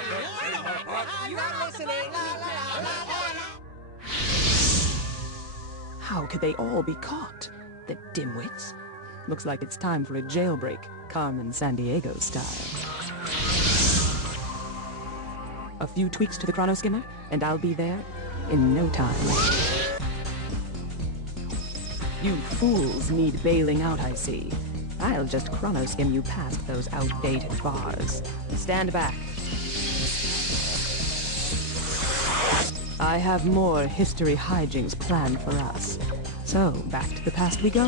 I'm not listening. La, la, la, la, la, la. How could they all be caught? The dimwits. Looks like it's time for a jailbreak, Carmen Sandiego style. A few tweaks to the chronoskimmer, and I'll be there in no time. You fools need bailing out, I see. I'll just chronoskim you past those outdated bars. Stand back. I have more history hijinks planned for us. So, back to the past we go.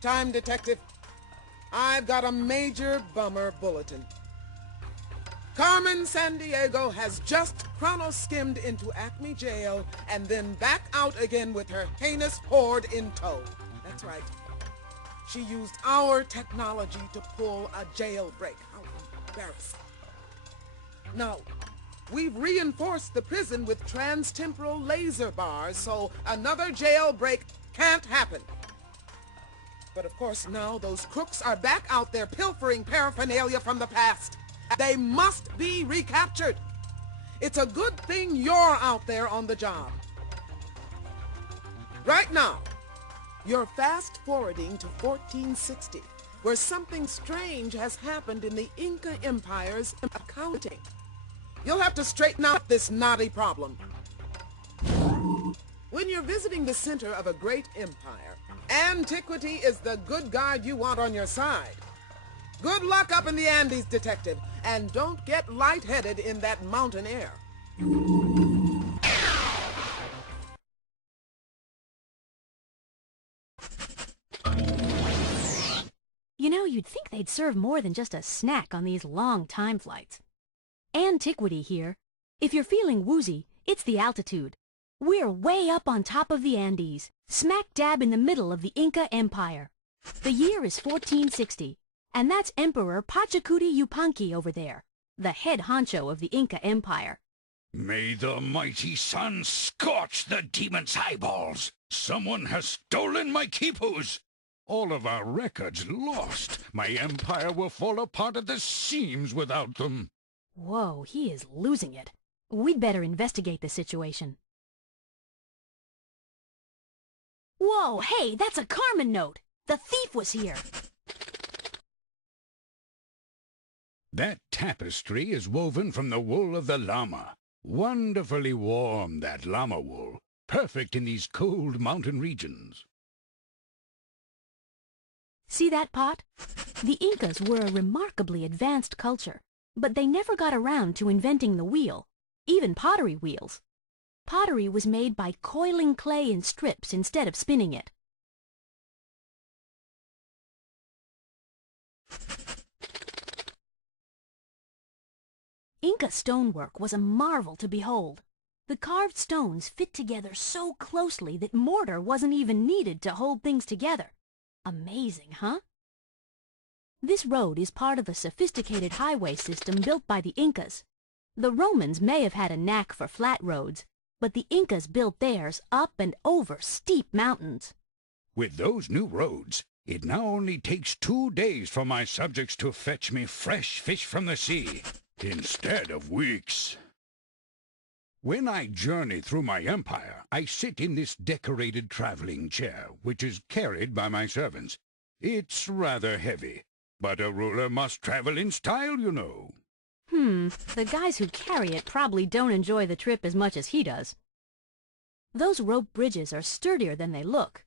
Time, Detective. I've got a major bummer bulletin. Carmen Sandiego has just chrono-skimmed into Acme Jail and then back out again with her heinous horde in tow. That's right. She used our technology to pull a jailbreak. How embarrassing. Now, we've reinforced the prison with trans-temporal laser bars, so another jailbreak can't happen. But of course, now those crooks are back out there pilfering paraphernalia from the past. They must be recaptured. It's a good thing you're out there on the job. Right now, you're fast-forwarding to 1460, where something strange has happened in the Inca Empire's accounting. You'll have to straighten out this knotty problem. When you're visiting the center of a great empire, antiquity is the good guide you want on your side. Good luck up in the Andes, Detective, and don't get lightheaded in that mountain air. You know, you'd think they'd serve more than just a snack on these long time flights. Antiquity here. If you're feeling woozy, it's the altitude. We're way up on top of the Andes, smack dab in the middle of the Inca Empire. The year is 1460, and that's Emperor Pachacuti Yupanqui over there, the head honcho of the Inca Empire. May the mighty sun scorch the demon's eyeballs! Someone has stolen my quipus! All of our records lost. My empire will fall apart at the seams without them. Whoa, he is losing it. We'd better investigate the situation. Whoa, hey, that's a Carmen note! The thief was here! That tapestry is woven from the wool of the llama. Wonderfully warm, that llama wool. Perfect in these cold mountain regions. See that pot? The Incas were a remarkably advanced culture, but they never got around to inventing the wheel, even pottery wheels. Pottery was made by coiling clay in strips instead of spinning it. Inca stonework was a marvel to behold. The carved stones fit together so closely that mortar wasn't even needed to hold things together. Amazing, huh? This road is part of a sophisticated highway system built by the Incas. The Romans may have had a knack for flat roads, but the Incas built theirs up and over steep mountains. With those new roads, it now only takes 2 days for my subjects to fetch me fresh fish from the sea, instead of weeks. When I journey through my empire, I sit in this decorated traveling chair, which is carried by my servants. It's rather heavy, but a ruler must travel in style, you know. The guys who carry it probably don't enjoy the trip as much as he does. Those rope bridges are sturdier than they look.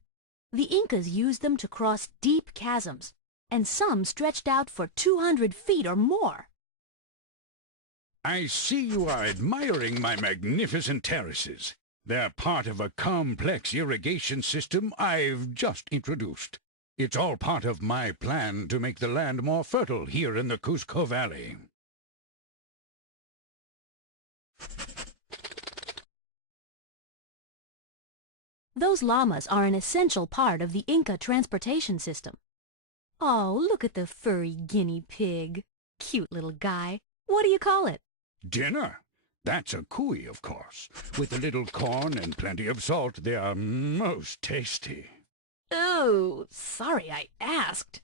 The Incas used them to cross deep chasms, and some stretched out for 200 feet or more. I see you are admiring my magnificent terraces. They're part of a complex irrigation system I've just introduced. It's all part of my plan to make the land more fertile here in the Cusco Valley. Those llamas are an essential part of the Inca transportation system. Oh, look at the furry guinea pig. Cute little guy. What do you call it? Dinner. That's a cuy, of course. With a little corn and plenty of salt, they are most tasty. Ooh, sorry I asked.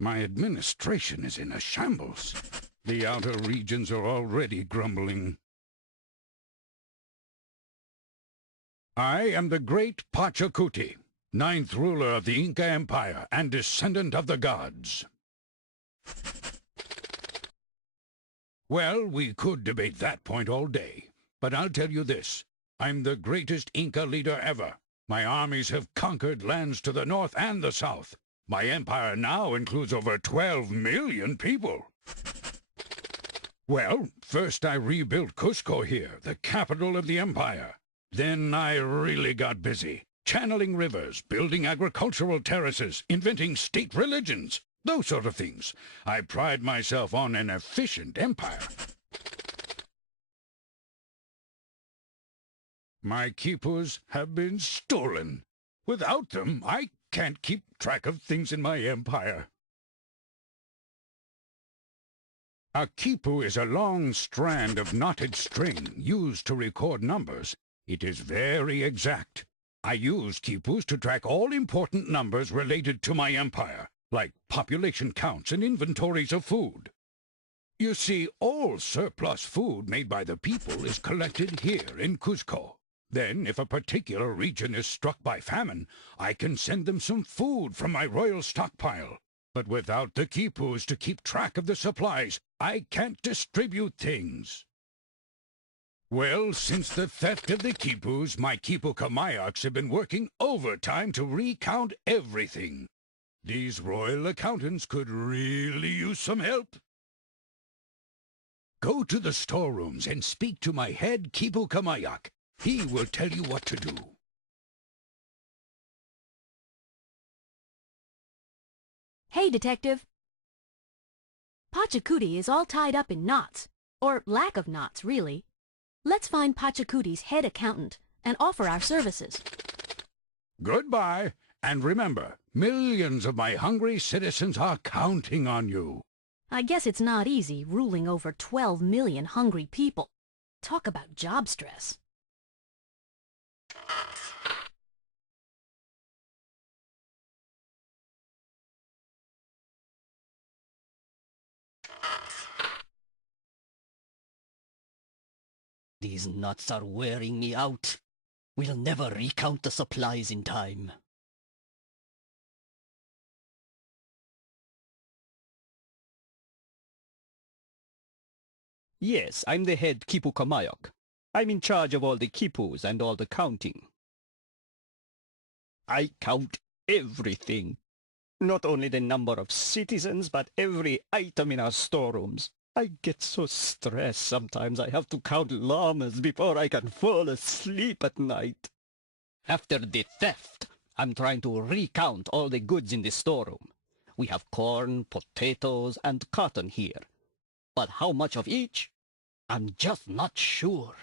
My administration is in a shambles. The outer regions are already grumbling. I am the great Pachacuti, ninth ruler of the Inca Empire and descendant of the gods. Well, we could debate that point all day, but I'll tell you this. I'm the greatest Inca leader ever. My armies have conquered lands to the north and the south. My empire now includes over 12 million people. Well, first I rebuilt Cusco here, the capital of the empire. Then I really got busy, channeling rivers, building agricultural terraces, inventing state religions, those sort of things. I pride myself on an efficient empire. My quipus have been stolen. Without them, I can't keep track of things in my empire. A quipu is a long strand of knotted string used to record numbers. It is very exact. I use quipus to track all important numbers related to my empire, like population counts and inventories of food. You see, all surplus food made by the people is collected here in Cusco. Then, if a particular region is struck by famine, I can send them some food from my royal stockpile. But without the quipus to keep track of the supplies, I can't distribute things. Well, since the theft of the quipus, my quipu Kamayaks have been working overtime to recount everything. These royal accountants could really use some help. Go to the storerooms and speak to my head quipu Kamayak. He will tell you what to do. Hey, Detective. Pachacuti is all tied up in knots. Or lack of knots, really. Let's find Pachacuti's head accountant and offer our services. Goodbye. And remember, millions of my hungry citizens are counting on you. I guess it's not easy ruling over 12 million hungry people. Talk about job stress. These nuts are wearing me out. We'll never recount the supplies in time. Yes, I'm the head Quipu Kamayok. I'm in charge of all the quipus and all the counting. I count everything. Not only the number of citizens, but every item in our storerooms. I get so stressed sometimes I have to count llamas before I can fall asleep at night. After the theft, I'm trying to recount all the goods in the storeroom. We have corn, potatoes, and cotton here. But how much of each? I'm just not sure.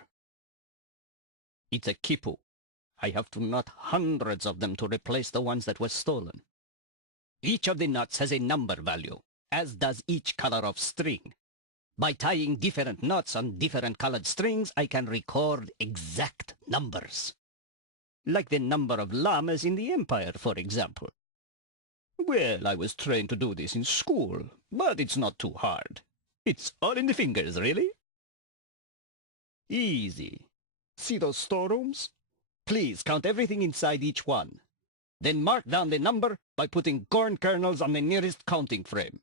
It's a quipu. I have to knot hundreds of them to replace the ones that were stolen. Each of the knots has a number value, as does each color of string. By tying different knots on different colored strings, I can record exact numbers. Like the number of llamas in the empire, for example. Well, I was trained to do this in school, but it's not too hard. It's all in the fingers, really. Easy. See those storerooms? Please count everything inside each one. Then mark down the number by putting corn kernels on the nearest counting frame.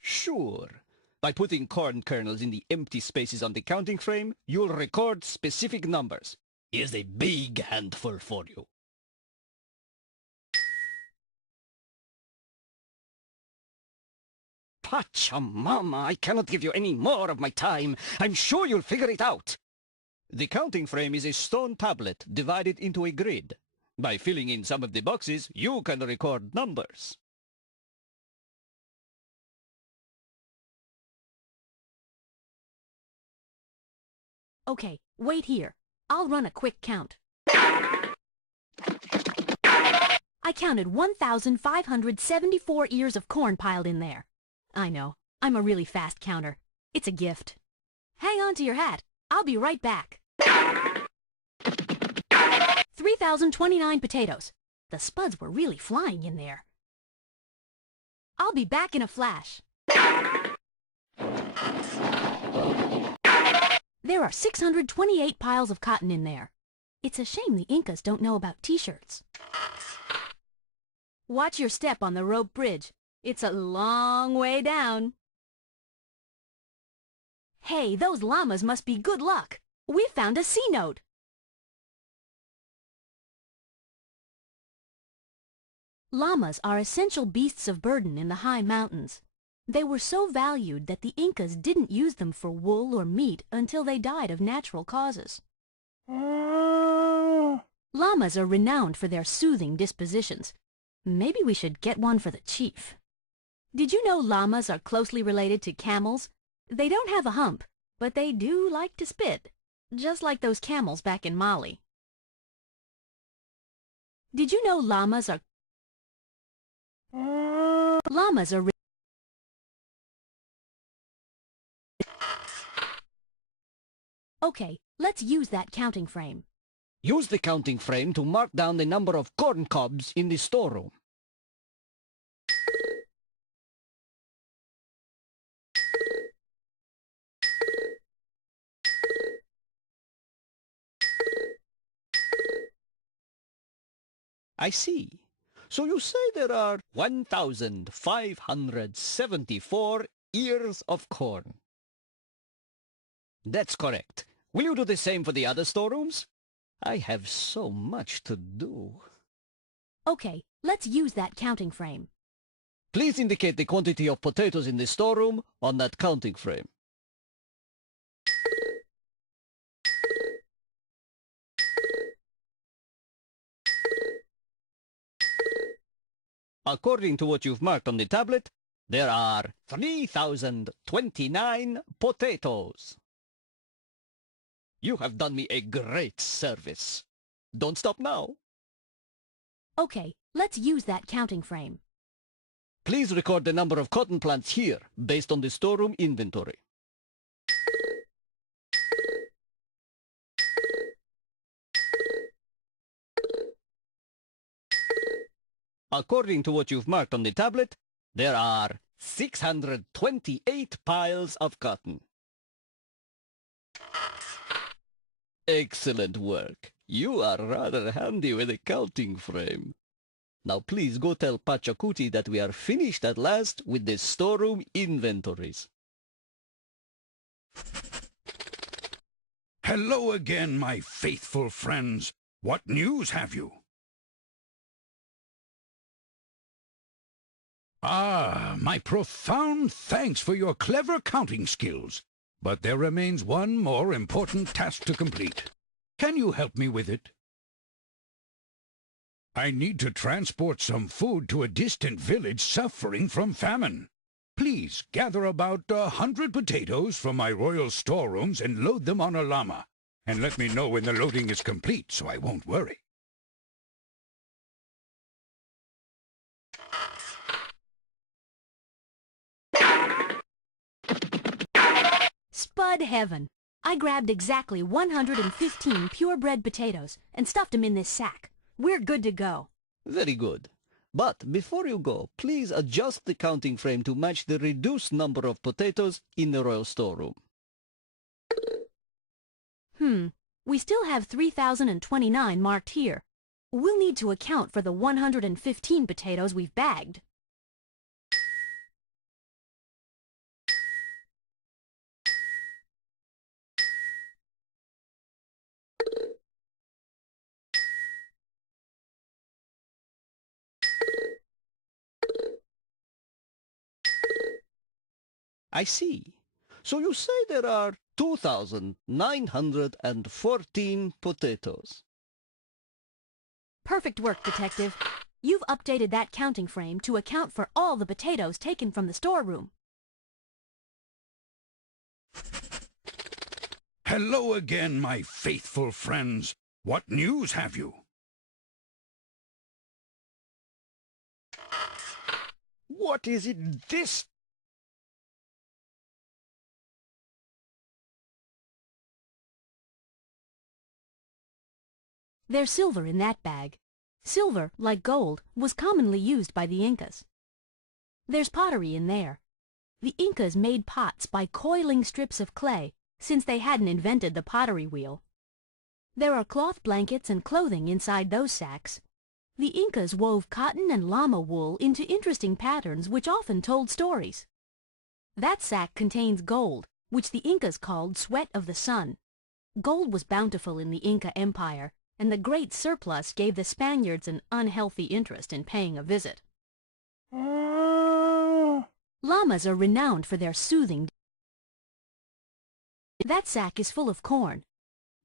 Sure. By putting corn kernels in the empty spaces on the counting frame, you'll record specific numbers. Here's a big handful for you. Pachamama, I cannot give you any more of my time. I'm sure you'll figure it out. The counting frame is a stone tablet divided into a grid. By filling in some of the boxes, you can record numbers. Okay, wait here. I'll run a quick count. I counted 1,574 ears of corn piled in there. I know, I'm a really fast counter. It's a gift. Hang on to your hat. I'll be right back. 3,029 potatoes. The spuds were really flying in there. I'll be back in a flash. There are 628 piles of cotton in there. It's a shame the Incas don't know about t-shirts. Watch your step on the rope bridge. It's a long way down. Hey, those llamas must be good luck. We found a C-note. Llamas are essential beasts of burden in the high mountains. They were so valued that the Incas didn't use them for wool or meat until they died of natural causes. Llamas are renowned for their soothing dispositions. Maybe we should get one for the chief. Did you know llamas are closely related to camels? They don't have a hump, but they do like to spit, just like those camels back in Mali. Did you know llamas are Okay, let's use that counting frame. Use the counting frame to mark down the number of corn cobs in the storeroom. I see. So you say there are 1,574 ears of corn. That's correct. Will you do the same for the other storerooms? I have so much to do. Okay, let's use that counting frame. Please indicate the quantity of potatoes in the storeroom on that counting frame. According to what you've marked on the tablet, there are 3,029 potatoes. You have done me a great service. Don't stop now. Okay, let's use that counting frame. Please record the number of cotton plants here based on the storeroom inventory. According to what you've marked on the tablet, there are 628 piles of cotton. Excellent work. You are rather handy with a counting frame. Now please go tell Pachacuti that we are finished at last with the storeroom inventories. Hello again, my faithful friends. What news have you? Ah, my profound thanks for your clever counting skills. But there remains one more important task to complete. Can you help me with it? I need to transport some food to a distant village suffering from famine. Please gather about 100 potatoes from my royal storerooms and load them on a llama. And let me know when the loading is complete so I won't worry. Spud heaven! I grabbed exactly 115 purebred potatoes and stuffed them in this sack. We're good to go. Very good. But before you go, please adjust the counting frame to match the reduced number of potatoes in the royal storeroom. We still have 3,029 marked here. We'll need to account for the 115 potatoes we've bagged. I see. So you say there are 2,914 potatoes. Perfect work, Detective. You've updated that counting frame to account for all the potatoes taken from the storeroom. Hello again, my faithful friends. What news have you? What is it this? There's silver in that bag. Silver, like gold, was commonly used by the Incas. There's pottery in there. The Incas made pots by coiling strips of clay, since they hadn't invented the pottery wheel. There are cloth blankets and clothing inside those sacks. The Incas wove cotton and llama wool into interesting patterns which often told stories. That sack contains gold, which the Incas called sweat of the sun. Gold was bountiful in the Inca Empire, and the great surplus gave the Spaniards an unhealthy interest in paying a visit. Llamas are renowned for their soothing. That sack is full of corn.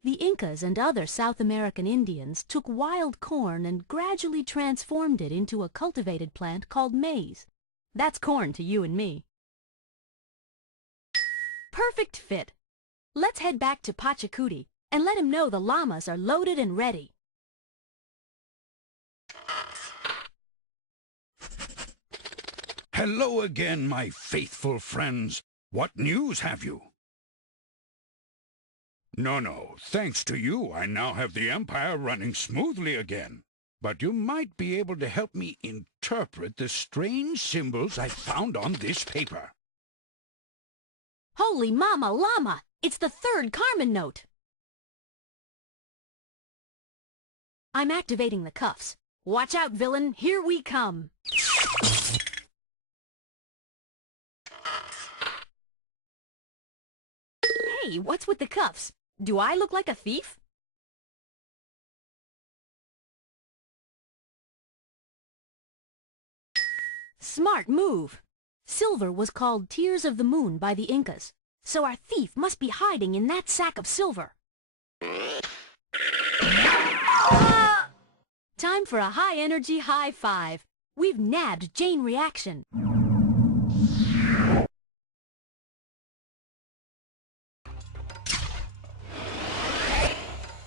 The Incas and other South American Indians took wild corn and gradually transformed it into a cultivated plant called maize. That's corn to you and me. Perfect fit. Let's head back to Pachacuti and let him know the llamas are loaded and ready. Hello again, my faithful friends. What news have you? No, thanks to you, I now have the Empire running smoothly again. But you might be able to help me interpret the strange symbols I found on this paper. Holy Mama Llama! It's the third Carmen note! I'm activating the cuffs. Watch out, villain! Here we come! Hey, what's with the cuffs? Do I look like a thief? Smart move! Silver was called Tears of the Moon by the Incas, so our thief must be hiding in that sack of silver. Time for a high-energy high five. We've nabbed Chain Reaction.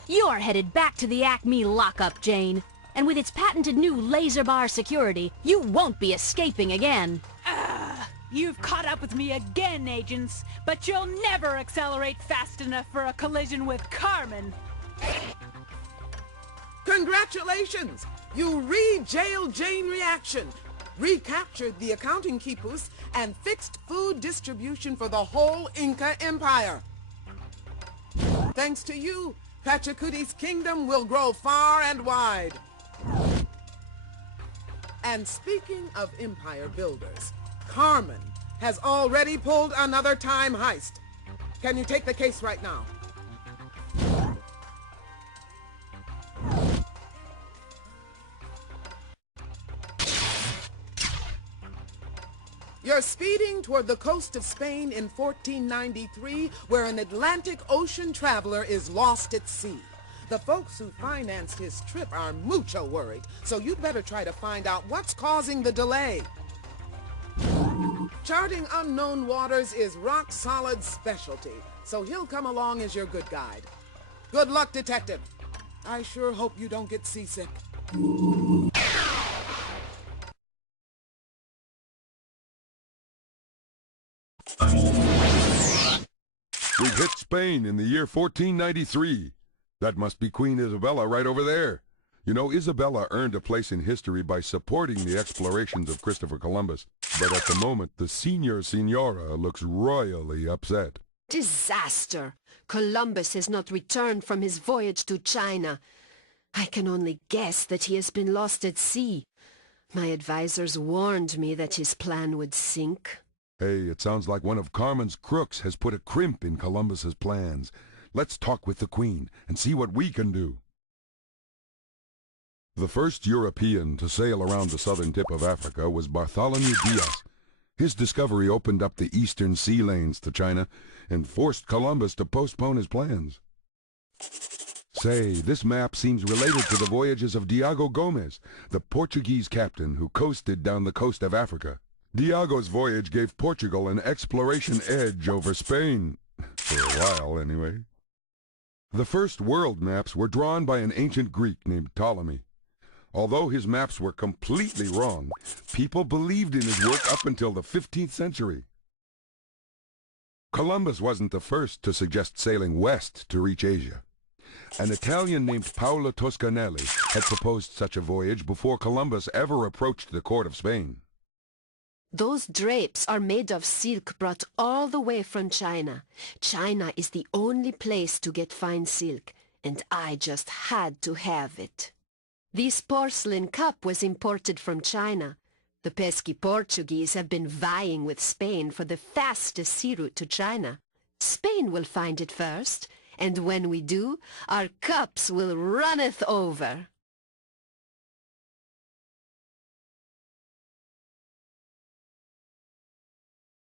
You're headed back to the Acme lockup, Jane. And with its patented new laser bar security, you won't be escaping again. You've caught up with me again, agents, but you'll never accelerate fast enough for a collision with Carmen. Congratulations! You re-jailed Chain Reaction, recaptured the accounting quipus, and fixed food distribution for the whole Inca Empire. Thanks to you, Pachacuti's kingdom will grow far and wide. And speaking of empire builders, Carmen has already pulled another time heist. Can you take the case right now? You're speeding toward the coast of Spain in 1493, where an Atlantic Ocean traveler is lost at sea. The folks who financed his trip are mucho worried, so you'd better try to find out what's causing the delay. Charting unknown waters is Rock-Solid's specialty, so he'll come along as your good guide. Good luck, Detective. I sure hope you don't get seasick. We've hit Spain in the year 1493. That must be Queen Isabella right over there. You know, Isabella earned a place in history by supporting the explorations of Christopher Columbus. But at the moment, the Senora looks royally upset. Disaster! Columbus has not returned from his voyage to China. I can only guess that he has been lost at sea. My advisors warned me that his plan would sink. Hey, it sounds like one of Carmen's crooks has put a crimp in Columbus's plans. Let's talk with the Queen and see what we can do. The first European to sail around the southern tip of Africa was Bartholomew Diaz. His discovery opened up the eastern sea lanes to China and forced Columbus to postpone his plans. Say, this map seems related to the voyages of Diego Gomez, the Portuguese captain who coasted down the coast of Africa. Diego's voyage gave Portugal an exploration edge over Spain. For a while, anyway. The first world maps were drawn by an ancient Greek named Ptolemy. Although his maps were completely wrong, people believed in his work up until the 15th century. Columbus wasn't the first to suggest sailing west to reach Asia. An Italian named Paolo Toscanelli had proposed such a voyage before Columbus ever approached the court of Spain. Those drapes are made of silk brought all the way from China. China is the only place to get fine silk, and I just had to have it. This porcelain cup was imported from China. The pesky Portuguese have been vying with Spain for the fastest sea route to China. Spain will find it first, and when we do, our cups will runneth over.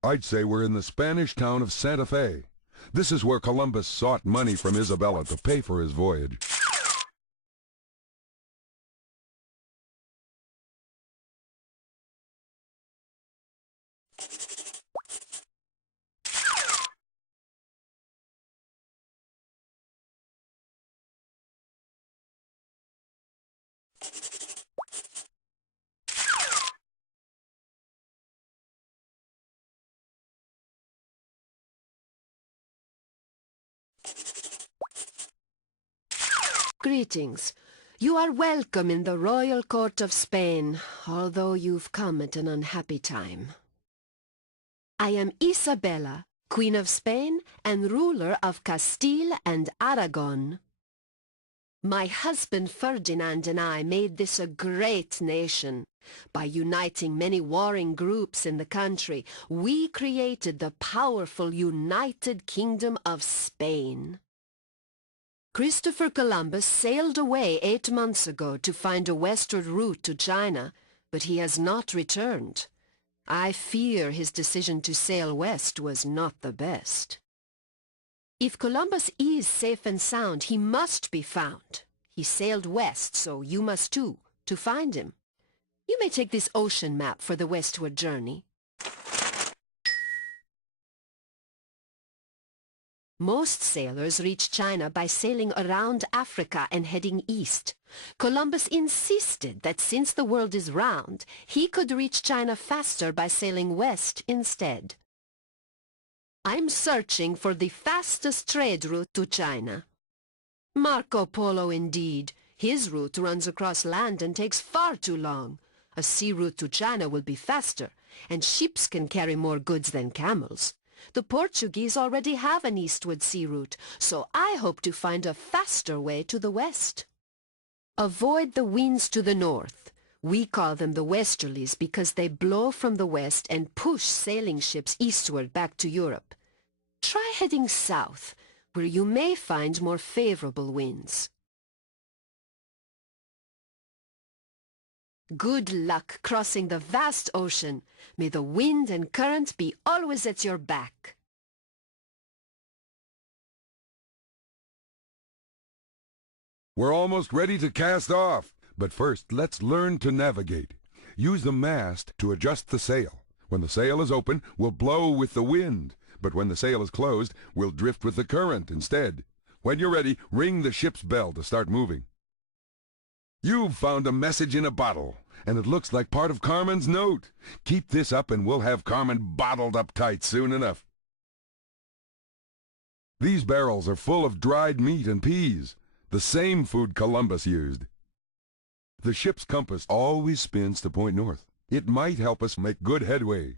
I'd say we're in the Spanish town of Santa Fe. This is where Columbus sought money from Isabella to pay for his voyage. Greetings. You are welcome in the royal court of Spain, although you've come at an unhappy time. I am Isabella, Queen of Spain and ruler of Castile and Aragon. My husband Ferdinand and I made this a great nation. By uniting many warring groups in the country, we created the powerful United Kingdom of Spain. Christopher Columbus sailed away 8 months ago to find a westward route to China, but he has not returned. I fear his decision to sail west was not the best. If Columbus is safe and sound, he must be found. He sailed west, so you must too, to find him. You may take this ocean map for the westward journey. Most sailors reach China by sailing around Africa and heading east. Columbus insisted that since the world is round, he could reach China faster by sailing west instead. I'm searching for the fastest trade route to China. Marco Polo indeed. His route runs across land and takes far too long. A sea route to China will be faster, and ships can carry more goods than camels. The Portuguese already have an eastward sea route, so I hope to find a faster way to the west. Avoid the winds to the north. We call them the westerlies because they blow from the west and push sailing ships eastward back to Europe. Try heading south, where you may find more favorable winds. Good luck crossing the vast ocean. May the wind and current be always at your back. We're almost ready to cast off, but first let's learn to navigate. Use the mast to adjust the sail. When the sail is open, we'll blow with the wind, but when the sail is closed, we'll drift with the current instead. When you're ready, ring the ship's bell to start moving. You've found a message in a bottle, and it looks like part of Carmen's note. Keep this up and we'll have Carmen bottled up tight soon enough. These barrels are full of dried meat and peas, the same food Columbus used. The ship's compass always spins to point north. It might help us make good headway.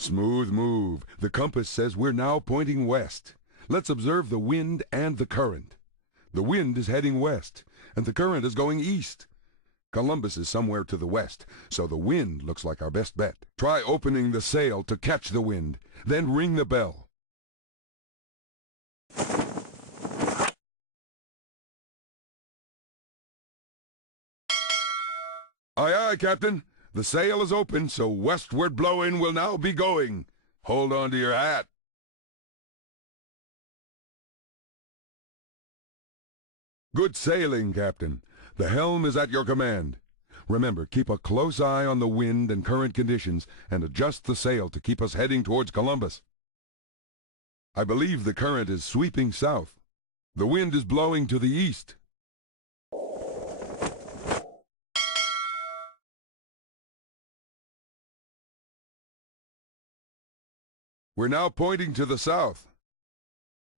Smooth move. The compass says we're now pointing west. Let's observe the wind and the current. The wind is heading west, and the current is going east. Columbus is somewhere to the west, so the wind looks like our best bet. Try opening the sail to catch the wind, then ring the bell. Aye, aye, Captain. The sail is open, so westward blowing will now be going. Hold on to your hat. Good sailing, Captain. The helm is at your command. Remember, keep a close eye on the wind and current conditions and adjust the sail to keep us heading towards Columbus. I believe the current is sweeping south. The wind is blowing to the east. We're now pointing to the south.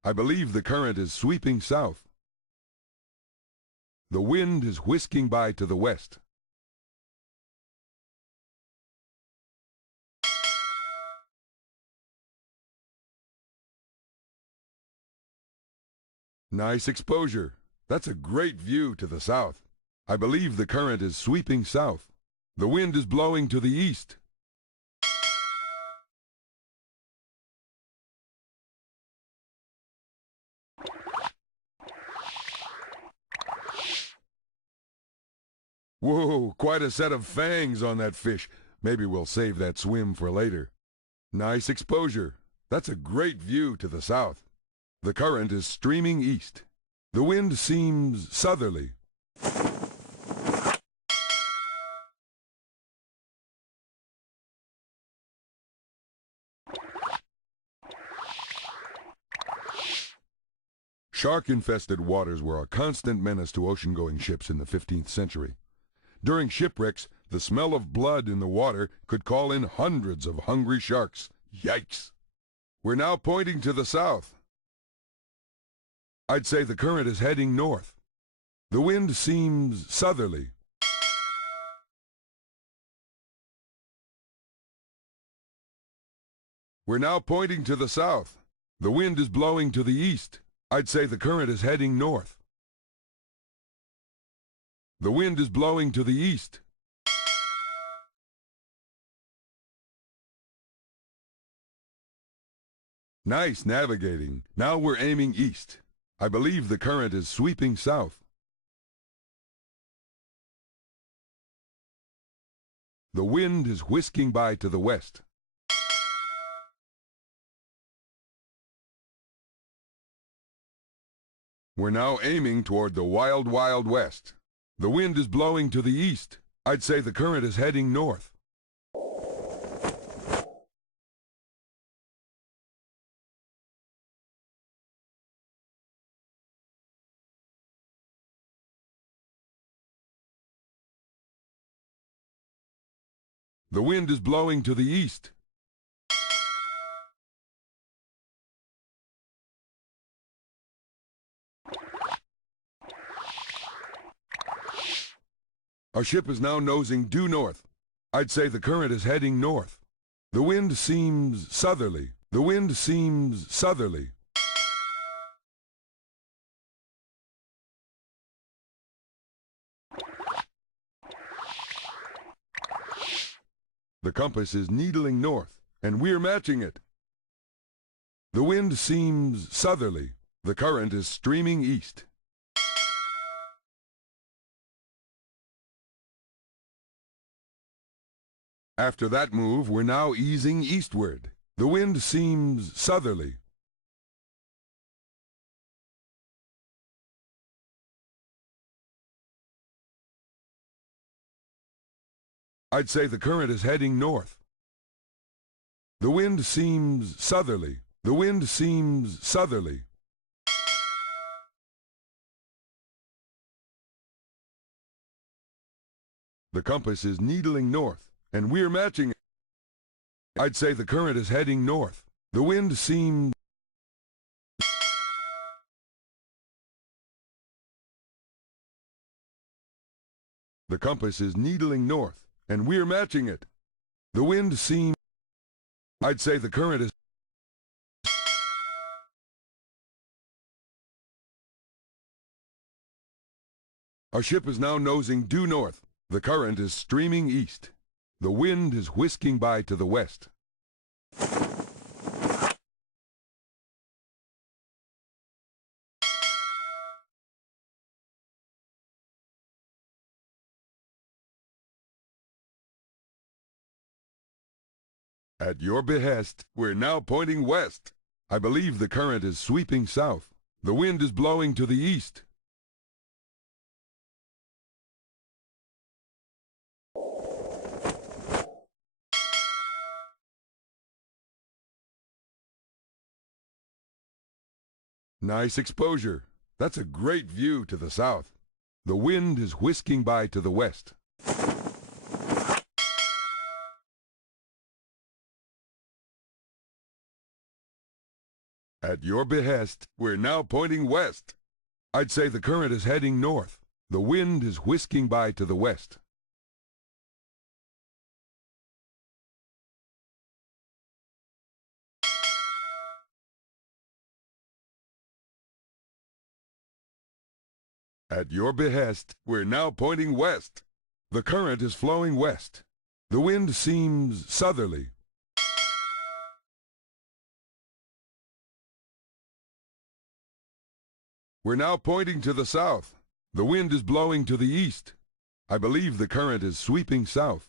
I believe the current is sweeping south. The wind is whisking by to the west. Nice exposure. That's a great view to the south. I believe the current is sweeping south. The wind is blowing to the east. Whoa, quite a set of fangs on that fish. Maybe we'll save that swim for later. Nice exposure. That's a great view to the south. The current is streaming east. The wind seems southerly. Shark-infested waters were a constant menace to ocean-going ships in the 15th century. During shipwrecks, the smell of blood in the water could call in hundreds of hungry sharks. Yikes! We're now pointing to the south. I'd say the current is heading north. The wind seems southerly. We're now pointing to the south. The wind is blowing to the east. I'd say the current is heading north. The wind is blowing to the east. Nice navigating. Now we're aiming east. I believe the current is sweeping south. The wind is whisking by to the west. We're now aiming toward the wild, wild west. The wind is blowing to the east. I'd say the current is heading north. The wind is blowing to the east. Our ship is now nosing due north. I'd say the current is heading north. The wind seems southerly. The wind seems southerly. The compass is needling north, and we're matching it. The wind seems southerly. The current is streaming east. After that move, we're now easing eastward. The wind seems southerly. I'd say the current is heading north. The wind seems southerly. The wind seems southerly. The compass is needling north, and we're matching it. I'd say the current is heading north. The wind seems... The compass is needling north, and we're matching it. The wind seems... I'd say the current is... Our ship is now nosing due north. The current is streaming east. The wind is whisking by to the west. At your behest, we're now pointing west. I believe the current is sweeping south. The wind is blowing to the east. Nice exposure. That's a great view to the south. The wind is whisking by to the west. At your behest, we're now pointing west. I'd say the current is heading north. The wind is whisking by to the west. At your behest, we're now pointing west. The current is flowing west. The wind seems southerly. We're now pointing to the south. The wind is blowing to the east. I believe the current is sweeping south.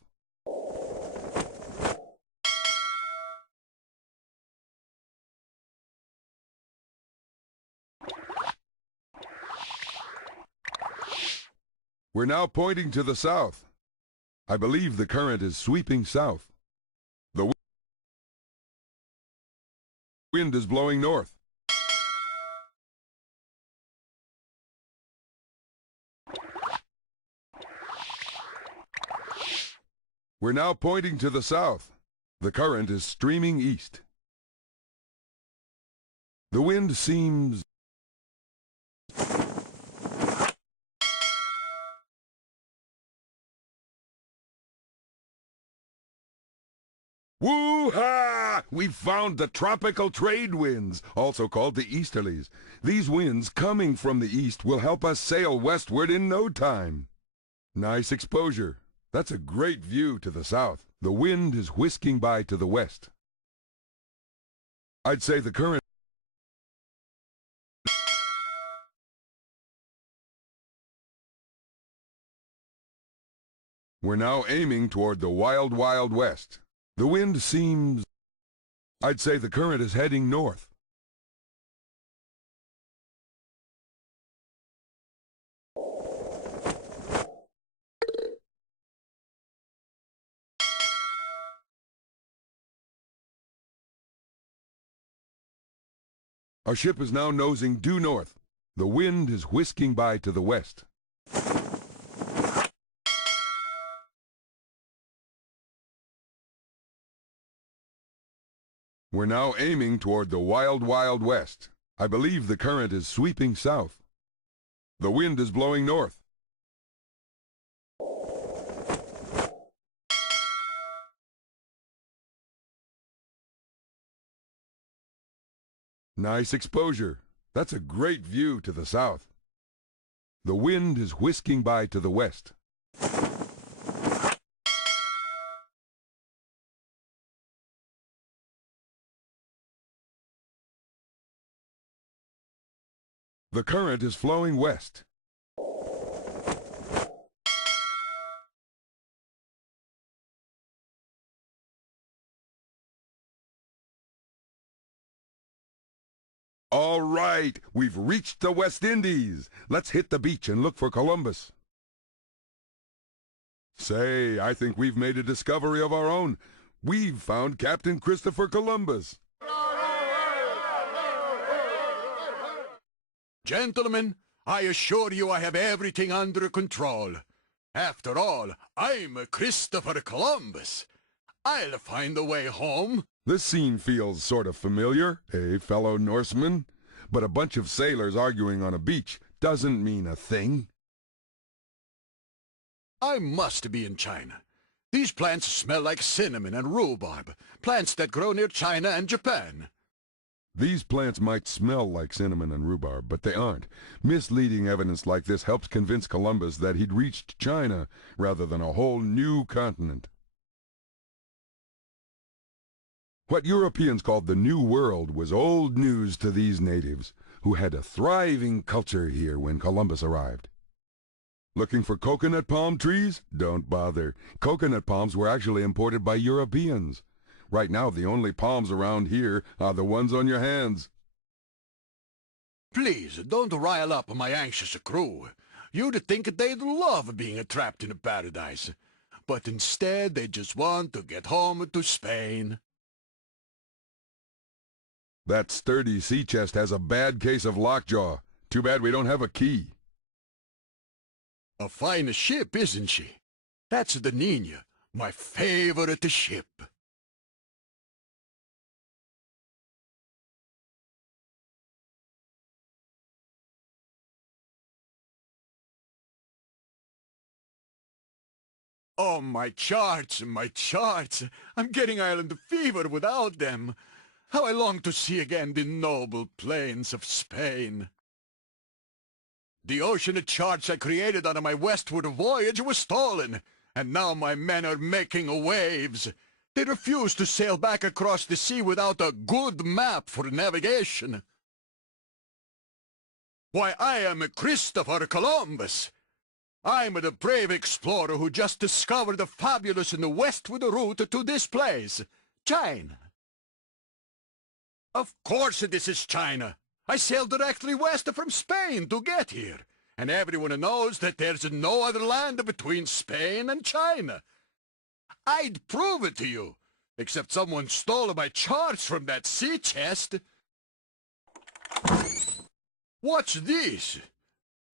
We're now pointing to the south. I believe the current is sweeping south. The wind is blowing north. We're now pointing to the south. The current is streaming east. The wind seems... Woo-ha! We've found the tropical trade winds, also called the easterlies. These winds coming from the east will help us sail westward in no time. Nice exposure. That's a great view to the south. The wind is whisking by to the west. I'd say the current... We're now aiming toward the wild, wild west. The wind seems... I'd say the current is heading north. Our ship is now nosing due north. The wind is whisking by to the west. We're now aiming toward the wild, wild west. I believe the current is sweeping south. The wind is blowing north. Nice exposure. That's a great view to the south. The wind is whisking by to the west. The current is flowing west. All right, we've reached the West Indies. Let's hit the beach and look for Columbus. Say, I think we've made a discovery of our own. We've found Captain Christopher Columbus. Gentlemen, I assure you I have everything under control. After all, I'm Christopher Columbus. I'll find a way home. This scene feels sort of familiar, fellow Norseman? But a bunch of sailors arguing on a beach doesn't mean a thing. I must be in China. These plants smell like cinnamon and rhubarb, plants that grow near China and Japan. These plants might smell like cinnamon and rhubarb, but they aren't. Misleading evidence like this helps convince Columbus that he'd reached China rather than a whole new continent. What Europeans called the New World was old news to these natives, who had a thriving culture here when Columbus arrived. Looking for coconut palm trees? Don't bother. Coconut palms were actually imported by Europeans. Right now, the only palms around here are the ones on your hands. Please, don't rile up my anxious crew. You'd think they'd love being trapped in a paradise. But instead, they just want to get home to Spain. That sturdy sea chest has a bad case of lockjaw. Too bad we don't have a key. A fine ship, isn't she? That's the Nina, my favorite ship. Oh, my charts, my charts. I'm getting island fever without them. How I long to see again the noble plains of Spain. The ocean charts I created on my westward voyage were stolen, and now my men are making waves. They refuse to sail back across the sea without a good map for navigation. Why, I am Christopher Columbus. I'm the brave explorer who just discovered the fabulous and westward route to this place, China. Of course this is China. I sailed directly west from Spain to get here, and everyone knows that there's no other land between Spain and China. I'd prove it to you, except someone stole my charts from that sea chest. What's this?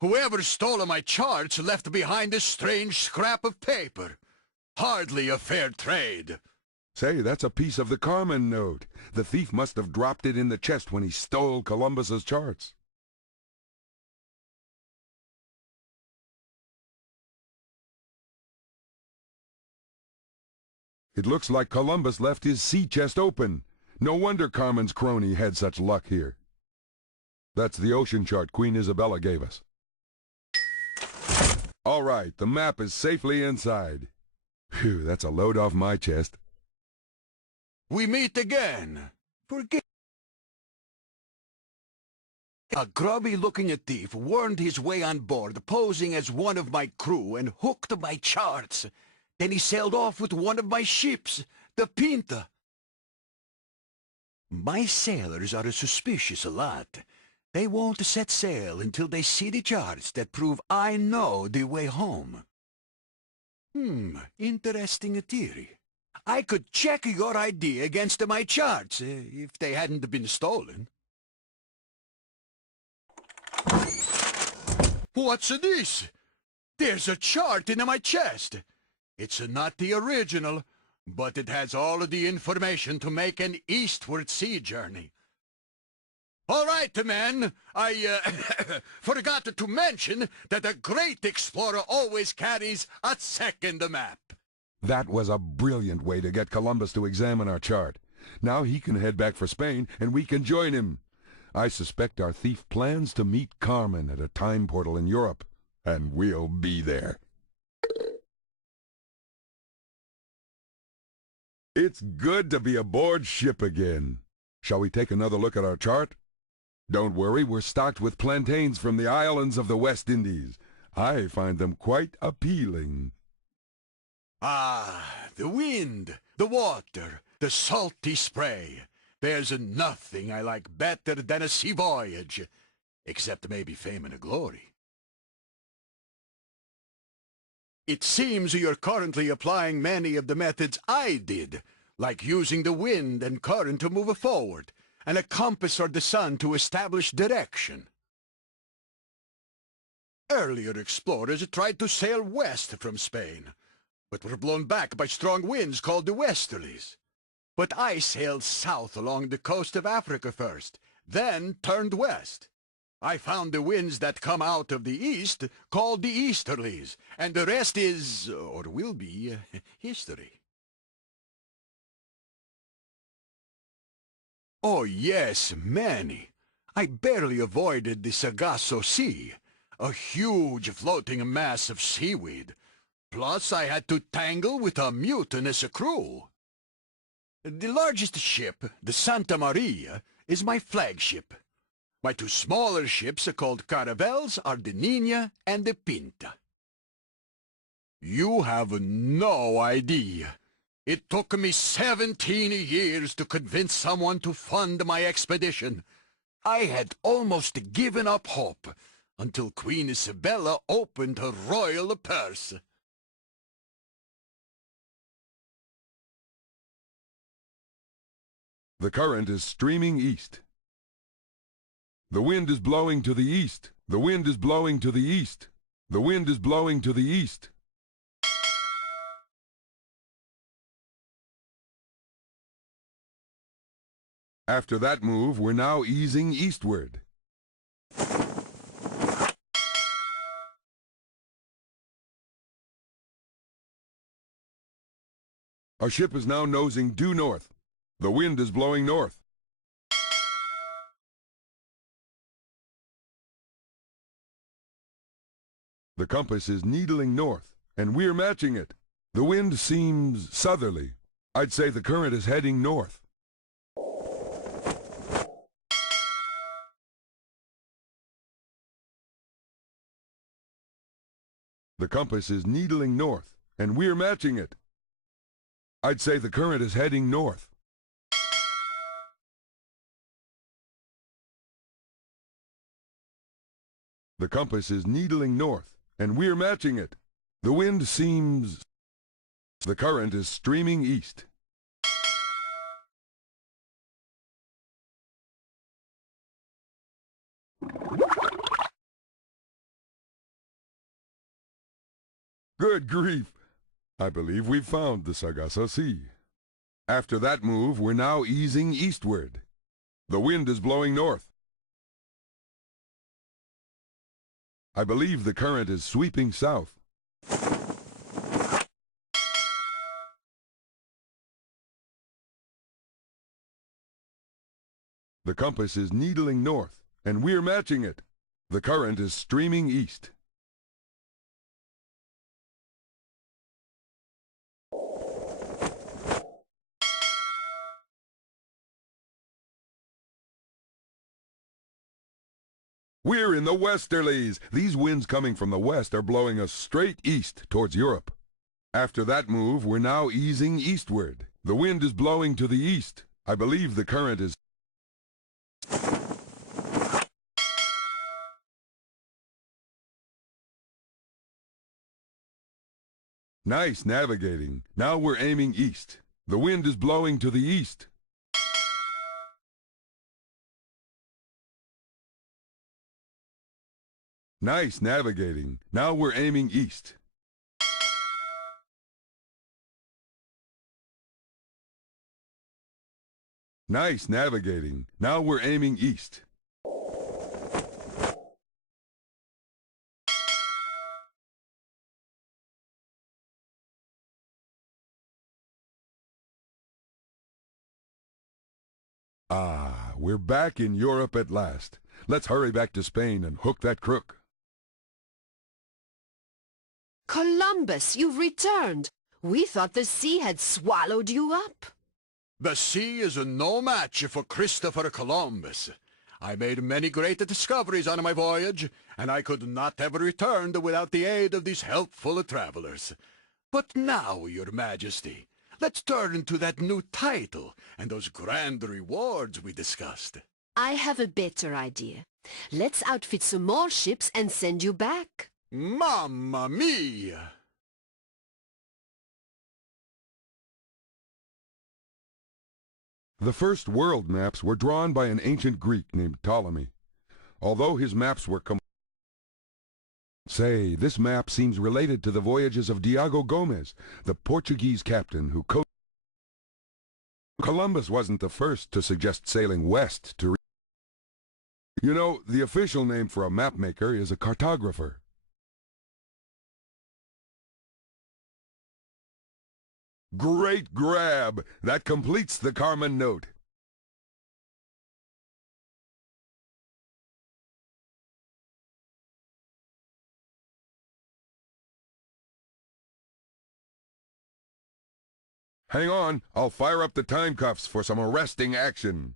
Whoever stole my charts left behind a strange scrap of paper. Hardly a fair trade. Say, that's a piece of the Carmen note. The thief must have dropped it in the chest when he stole Columbus's charts. It looks like Columbus left his sea chest open. No wonder Carmen's crony had such luck here. That's the ocean chart Queen Isabella gave us. All right, the map is safely inside. Phew, that's a load off my chest. We meet again. Forget. A grubby-looking thief wormed his way on board, posing as one of my crew, and hooked my charts. Then he sailed off with one of my ships, the Pinta. My sailors are a suspicious lot. They won't set sail until they see the charts that prove I know the way home. Interesting theory. I could check your idea against my charts, if they hadn't been stolen. What's this? There's a chart in my chest. It's not the original, but it has all of the information to make an eastward sea journey. All right, men, I forgot to mention that a great explorer always carries a second map. That was a brilliant way to get Columbus to examine our chart. Now he can head back for Spain, and we can join him. I suspect our thief plans to meet Carmen at a time portal in Europe, and we'll be there. It's good to be aboard ship again. Shall we take another look at our chart? Don't worry, we're stocked with plantains from the islands of the West Indies. I find them quite appealing. Ah, the wind, the water, the salty spray. There's nothing I like better than a sea voyage, except maybe fame and glory. It seems you're currently applying many of the methods I did, like using the wind and current to move forward, and a compass or the sun to establish direction. Earlier explorers tried to sail west from Spain, but were blown back by strong winds called the westerlies. But I sailed south along the coast of Africa first, then turned west. I found the winds that come out of the east called the easterlies, and the rest is, or will be, history. Oh yes, many. I barely avoided the Sargasso Sea, a huge floating mass of seaweed. Plus I had to tangle with a mutinous crew. The largest ship, the Santa Maria, is my flagship. My two smaller ships called caravels are the Nina and the Pinta. You have no idea. It took me 17 years to convince someone to fund my expedition. I had almost given up hope until Queen Isabella opened her royal purse. The current is streaming east. The wind is blowing to the east. The wind is blowing to the east. The wind is blowing to the east. After that move, we're now easing eastward. Our ship is now nosing due north. The wind is blowing north. The compass is needling north, and we're matching it. The wind seems southerly. I'd say the current is heading north. The compass is needling north, and we're matching it. I'd say the current is heading north. The compass is needling north, and we're matching it. The wind seems... The current is streaming east. Good grief! I believe we've found the Sargasso Sea. After that move, we're now easing eastward. The wind is blowing north. I believe the current is sweeping south. The compass is needling north, and we're matching it. The current is streaming east. We're in the westerlies. These winds coming from the west are blowing us straight east towards Europe. After that move, we're now easing eastward. The wind is blowing to the east. I believe the current is... Nice navigating. Now we're aiming east. The wind is blowing to the east. Nice navigating. Now we're aiming east. Nice navigating. Now we're aiming east. Ah, we're back in Europe at last. Let's hurry back to Spain and hook that crook. Columbus, you've returned. We thought the sea had swallowed you up. The sea is no match for Christopher Columbus. I made many great discoveries on my voyage, and I could not have returned without the aid of these helpful travelers. But now, Your Majesty, let's turn to that new title and those grand rewards we discussed. I have a better idea. Let's outfit some more ships and send you back. Mamma mia! The first world maps were drawn by an ancient Greek named Ptolemy. Although his maps were Say, this map seems related to the voyages of Diego Gomez, the Portuguese captain who Columbus wasn't the first to suggest sailing west to You know, the official name for a map maker is a cartographer. Great grab! That completes the Carmen note. Hang on, I'll fire up the time cuffs for some arresting action.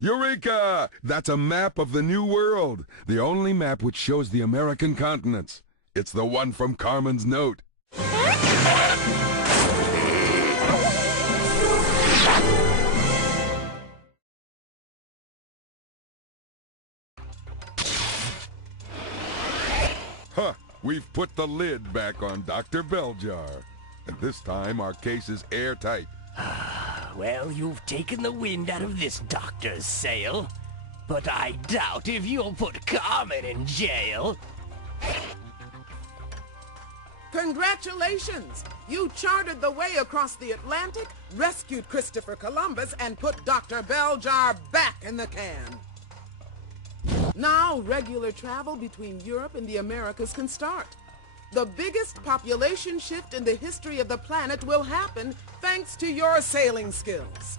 Eureka! That's a map of the New World, the only map which shows the American continents. It's the one from Carmen's note. Huh, we've put the lid back on Dr. Belljar. And this time our case is airtight. Well, you've taken the wind out of this doctor's sail. But I doubt if you'll put Carmen in jail. Congratulations! You charted the way across the Atlantic, rescued Christopher Columbus, and put Dr. Belljar back in the can. Now regular travel between Europe and the Americas can start. The biggest population shift in the history of the planet will happen thanks to your sailing skills.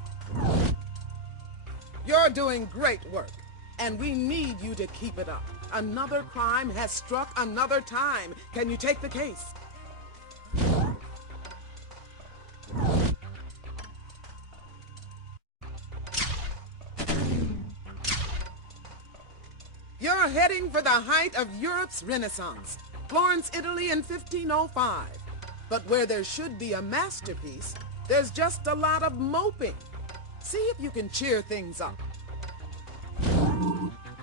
You're doing great work, and we need you to keep it up. Another crime has struck another time. Can you take the case? You're heading for the height of Europe's Renaissance, Florence, Italy in 1505. But where there should be a masterpiece, there's just a lot of moping. See if you can cheer things up.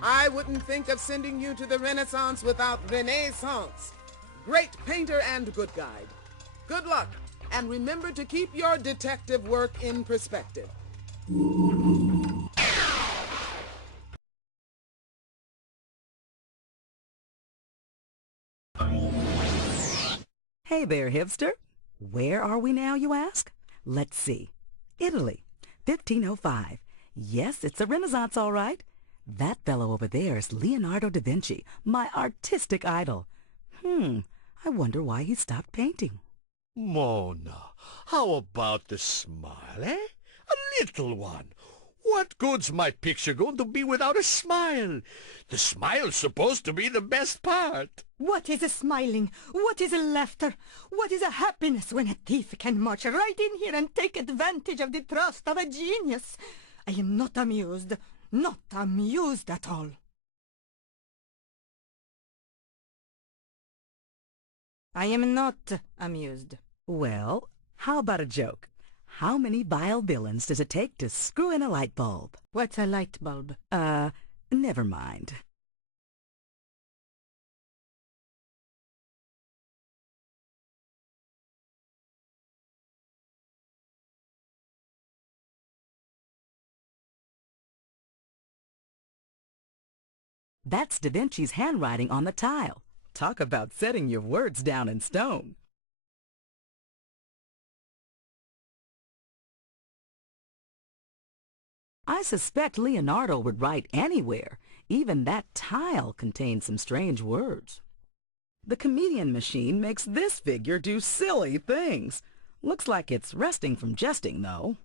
I wouldn't think of sending you to the Renaissance without Renaissance. Great painter and good guide. Good luck, and remember to keep your detective work in perspective. Hey there, hipster. Where are we now, you ask? Let's see. Italy, 1505. Yes, it's a Renaissance, all right. That fellow over there is Leonardo da Vinci, my artistic idol. I wonder why he stopped painting. Mona, how about the smile, eh? A little one. What good's my picture going to be without a smile? The smile's supposed to be the best part. What is a smiling? What is a laughter? What is a happiness when a thief can march right in here and take advantage of the trust of a genius? I am not amused. Not amused at all. I am not amused. Well, how about a joke? How many vile villains does it take to screw in a light bulb? What's a light bulb? Never mind. That's Da Vinci's handwriting on the tile. Talk about setting your words down in stone. I suspect Leonardo would write anywhere. Even that tile contains some strange words. The comedian machine makes this figure do silly things. Looks like it's resting from jesting, though.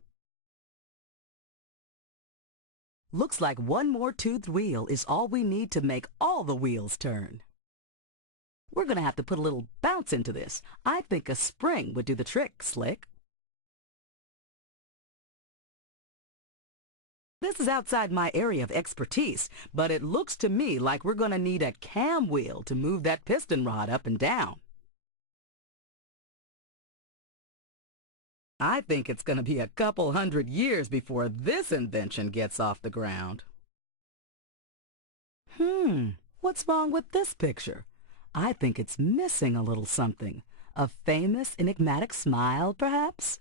Looks like one more toothed wheel is all we need to make all the wheels turn. We're gonna have to put a little bounce into this. I think a spring would do the trick, Slick. This is outside my area of expertise, but it looks to me like we're gonna need a cam wheel to move that piston rod up and down. I think it's gonna be a couple hundred years before this invention gets off the ground. What's wrong with this picture? I think it's missing a little something. A famous, enigmatic smile, perhaps?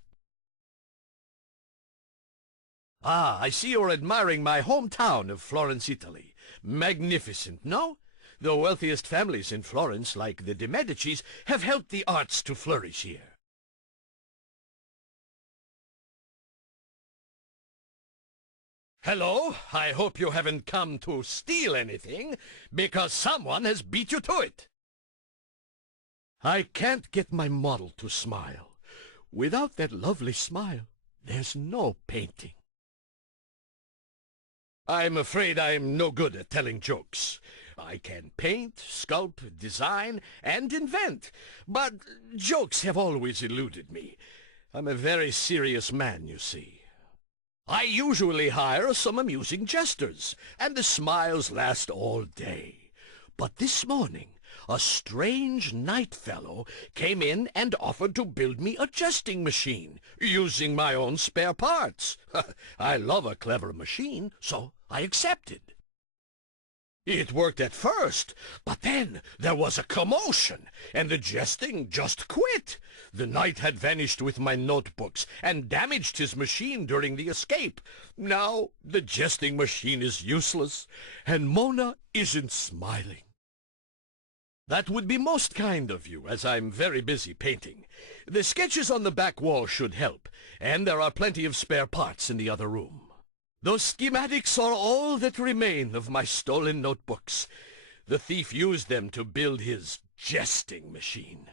Ah, I see you're admiring my hometown of Florence, Italy. Magnificent, no? The wealthiest families in Florence, like the de Medicis, have helped the arts to flourish here. Hello, I hope you haven't come to steal anything, because someone has beat you to it. I can't get my model to smile. Without that lovely smile, there's no painting. I'm afraid I'm no good at telling jokes. I can paint, sculpt, design, and invent, but jokes have always eluded me. I'm a very serious man, you see. I usually hire some amusing jesters, and the smiles last all day. But this morning, a strange night fellow came in and offered to build me a jesting machine, using my own spare parts. I love a clever machine, so I accepted. It worked at first, but then there was a commotion, and the jesting just quit. The knight had vanished with my notebooks and damaged his machine during the escape. Now the jesting machine is useless, and Mona isn't smiling. That would be most kind of you, as I'm very busy painting. The sketches on the back wall should help, and there are plenty of spare parts in the other room. Those schematics are all that remain of my stolen notebooks. The thief used them to build his jesting machine.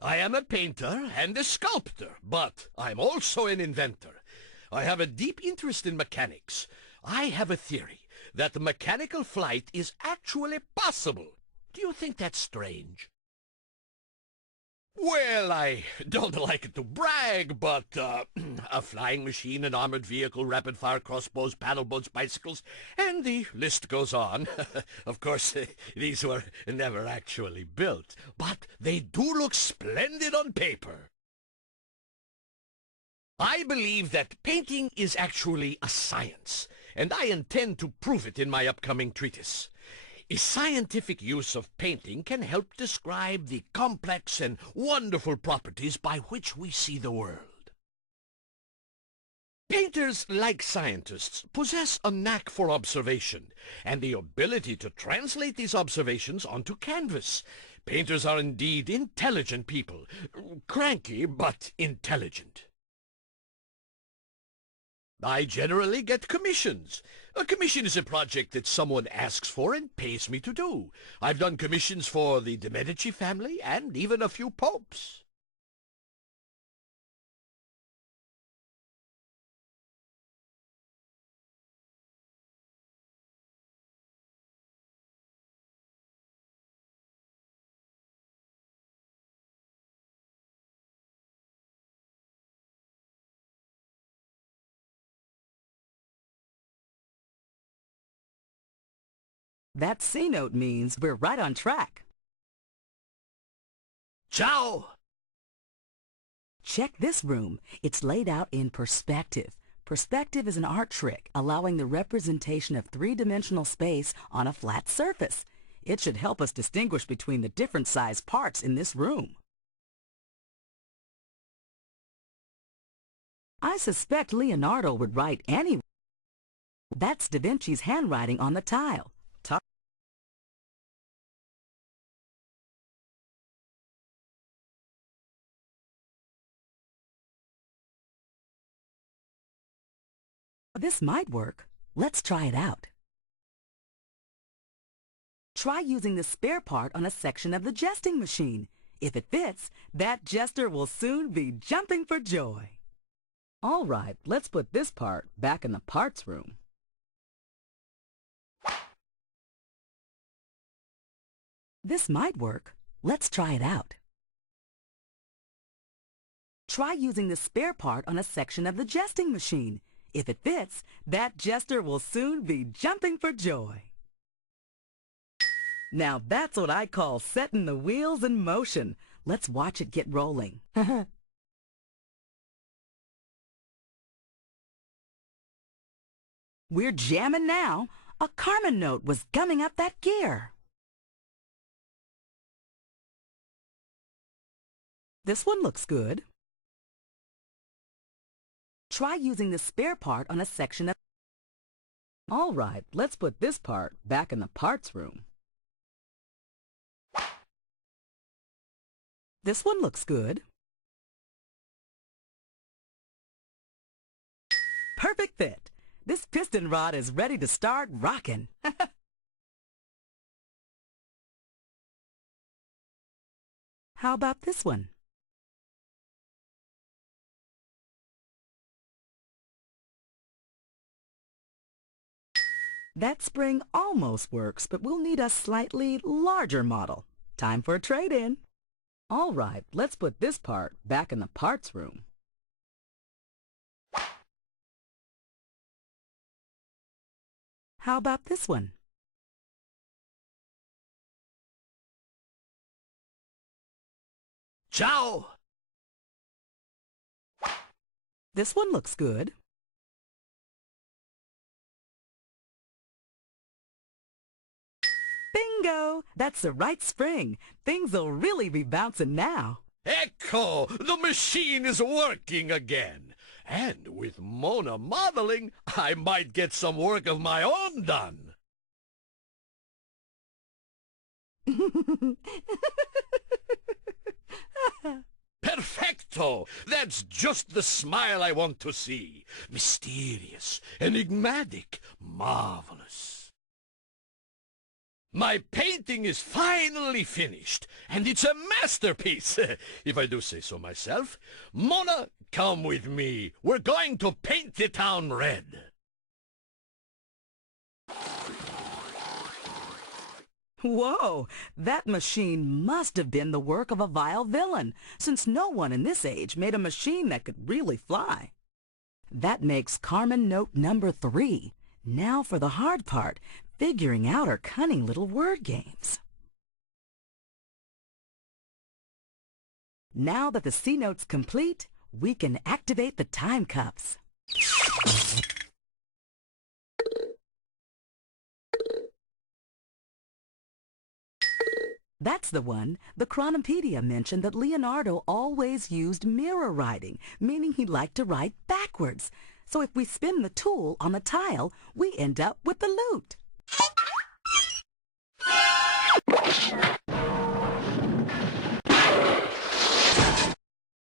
I am a painter and a sculptor, but I'm also an inventor. I have a deep interest in mechanics. I have a theory that mechanical flight is actually possible. Do you think that's strange? Well, I don't like to brag, but a flying machine, an armored vehicle, rapid-fire crossbows, paddle boats, bicycles, and the list goes on. Of course, these were never actually built, but they do look splendid on paper. I believe that painting is actually a science, and I intend to prove it in my upcoming treatise. A scientific use of painting can help describe the complex and wonderful properties by which we see the world. Painters, like scientists, possess a knack for observation and the ability to translate these observations onto canvas. Painters are indeed intelligent people, cranky but intelligent. I generally get commissions. A commission is a project that someone asks for and pays me to do. I've done commissions for the de Medici family and even a few popes. That C note means we're right on track. Ciao! Check this room. It's laid out in perspective. Perspective is an art trick, allowing the representation of three-dimensional space on a flat surface. It should help us distinguish between the different sized parts in this room. I suspect Leonardo would write any. That's Da Vinci's handwriting on the tile. This might work. Let's try it out. Try using the spare part on a section of the jesting machine. If it fits, that jester will soon be jumping for joy. All right, let's put this part back in the parts room. This might work. Let's try it out. Try using the spare part on a section of the jesting machine. If it fits, that jester will soon be jumping for joy. Now that's what I call setting the wheels in motion. Let's watch it get rolling. We're jamming now. A Carmen note was gumming up that gear. This one looks good. Try using the spare part on a section of... All right, let's put this part back in the parts room. This one looks good. perfect fit. This piston rod is ready to start rocking. How about this one? That spring almost works, but we'll need a slightly larger model. Time for a trade-in. All right, let's put this part back in the parts room. How about this one? Ciao! This one looks good. Bingo! That's the right spring. Things will really be bouncing now. Echo! The machine is working again. And with Mona modeling, I might get some work of my own done. Perfecto! That's just the smile I want to see. Mysterious, enigmatic, marvelous. My painting is finally finished, and it's a masterpiece, if I do say so myself. Mona, come with me. We're going to paint the town red. Whoa! That machine must have been the work of a vile villain, since no one in this age made a machine that could really fly. That makes Carmen note number 3. Now for the hard part, figuring out her cunning little word games. Now that the C note's complete, we can activate the time cups. That's the one. The Chronopedia mentioned that Leonardo always used mirror writing, meaning he liked to write backwards. So if we spin the tool on the tile, we end up with the lute.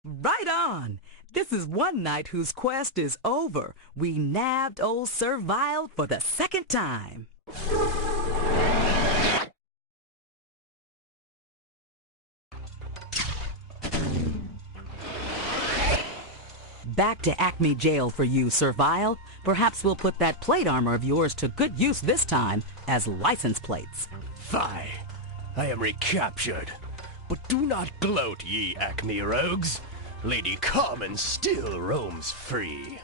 Right on! This is one knight whose quest is over. We nabbed old Servile for the second time. Back to Acme Jail for you, Servile. Perhaps we'll put that plate armor of yours to good use this time as license plates. Fie! I am recaptured. But do not gloat, ye Acme rogues. Lady Carmen still roams free.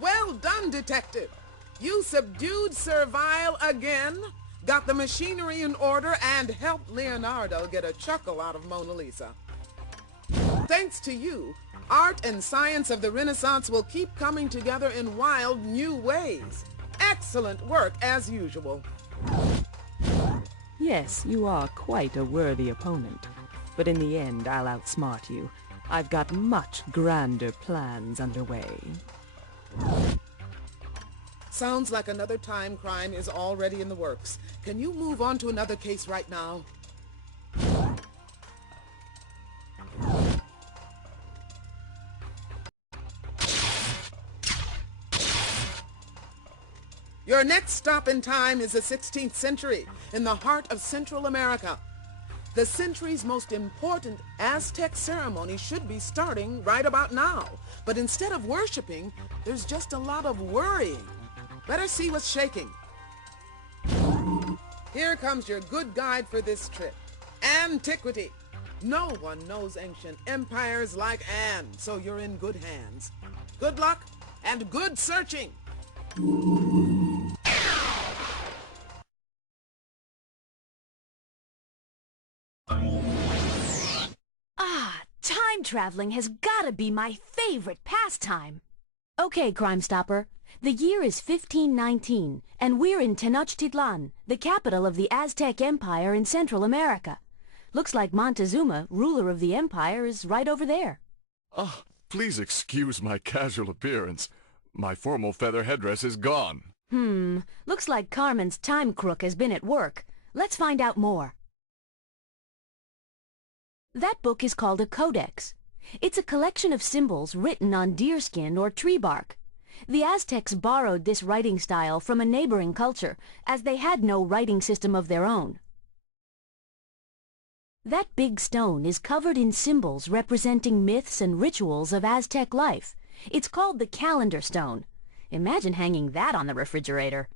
Well done, Detective. You subdued Servile again, got the machinery in order, and helped Leonardo get a chuckle out of Mona Lisa. Thanks to you, art and science of the Renaissance will keep coming together in wild new ways. Excellent work, as usual. Yes, you are quite a worthy opponent. But in the end, I'll outsmart you. I've got much grander plans underway. Sounds like another time crime is already in the works. Can you move on to another case right now? Your next stop in time is the 16th century, in the heart of Central America. The century's most important Aztec ceremony should be starting right about now. But instead of worshiping, there's just a lot of worrying. Better see what's shaking. Here comes your good guide for this trip. Antiquity. No one knows ancient empires like Anne, so you're in good hands. Good luck and good searching. Time traveling has gotta be my favorite pastime. Okay, Crime Stopper. The year is 1519, and we're in Tenochtitlan, the capital of the Aztec Empire in Central America. Looks like Montezuma, ruler of the empire, is right over there. Ah, please excuse my casual appearance. My formal feather headdress is gone. Looks like Carmen's time crook has been at work. Let's find out more. That book is called a codex. It's a collection of symbols written on deerskin or tree bark. The Aztecs borrowed this writing style from a neighboring culture, as they had no writing system of their own. That big stone is covered in symbols representing myths and rituals of Aztec life. It's called the calendar stone. Imagine hanging that on the refrigerator.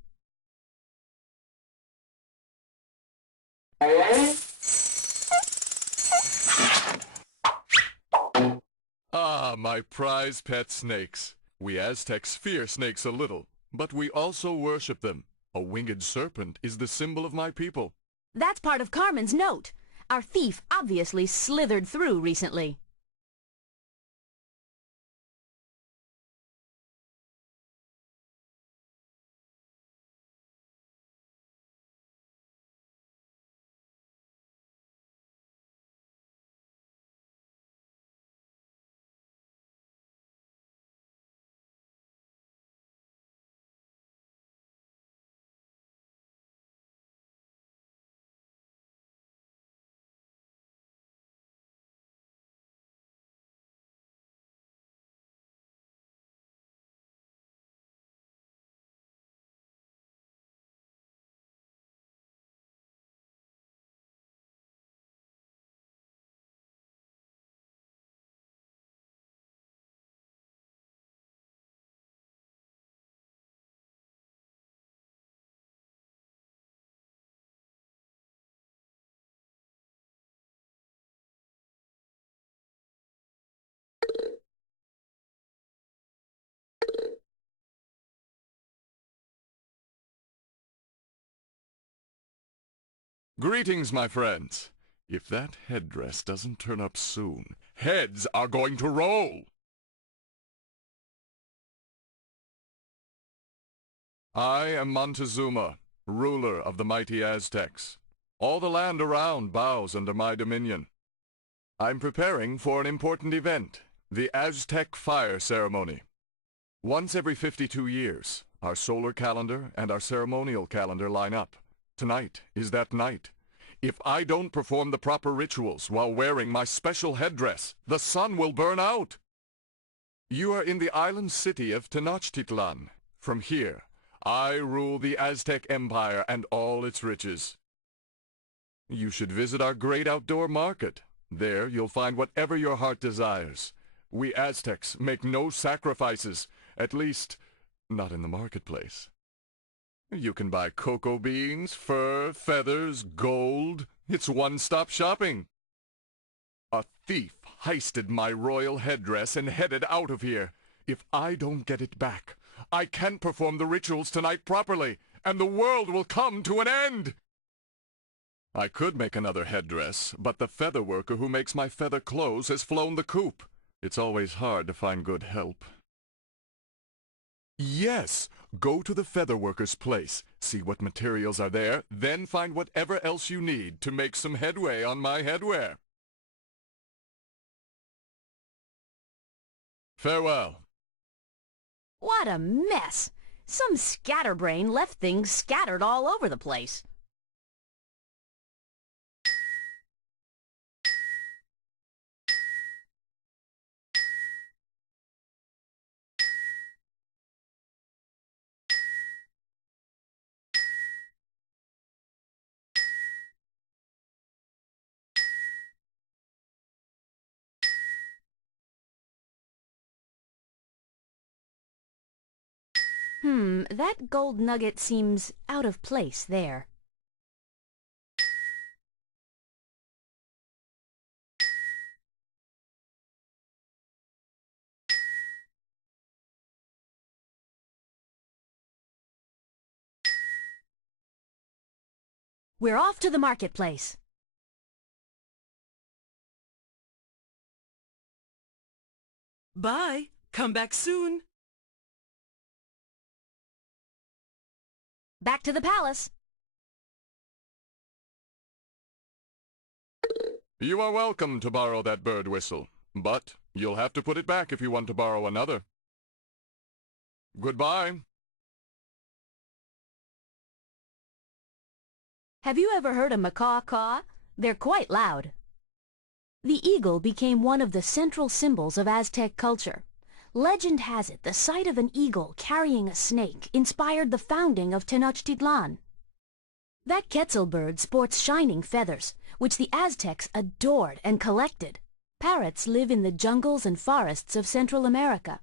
Ah, my prize pet snakes. We Aztecs fear snakes a little, but we also worship them. A winged serpent is the symbol of my people. That's part of Carmen's note. Our thief obviously slithered through recently. Greetings, my friends. If that headdress doesn't turn up soon, heads are going to roll. I am Montezuma, ruler of the mighty Aztecs. All the land around bows under my dominion. I'm preparing for an important event, the Aztec fire ceremony. Once every 52 years, our solar calendar and our ceremonial calendar line up. Tonight is that night. If I don't perform the proper rituals while wearing my special headdress, the sun will burn out. You are in the island city of Tenochtitlan. From here, I rule the Aztec Empire and all its riches. You should visit our great outdoor market. There you'll find whatever your heart desires. We Aztecs make no sacrifices, at least, not in the marketplace. You can buy cocoa beans, fur, feathers, gold. It's one-stop shopping. A thief heisted my royal headdress and headed out of here. If I don't get it back, I can't perform the rituals tonight properly, and the world will come to an end. I could make another headdress, but the feather worker who makes my feather clothes has flown the coop. It's always hard to find good help. Yes, go to the feather worker's place, see what materials are there, then find whatever else you need to make some headway on my headwear. Farewell. What a mess! Some scatterbrain left things scattered all over the place. That gold nugget seems out of place there. We're off to the marketplace. Bye. Come back soon. Back to the palace. You are welcome to borrow that bird whistle, but you'll have to put it back if you want to borrow another. Goodbye. Have you ever heard a macaw caw? They're quite loud. The eagle became one of the central symbols of Aztec culture. Legend has it the sight of an eagle carrying a snake inspired the founding of Tenochtitlan. That quetzal bird sports shining feathers, which the Aztecs adored and collected. Parrots live in the jungles and forests of Central America.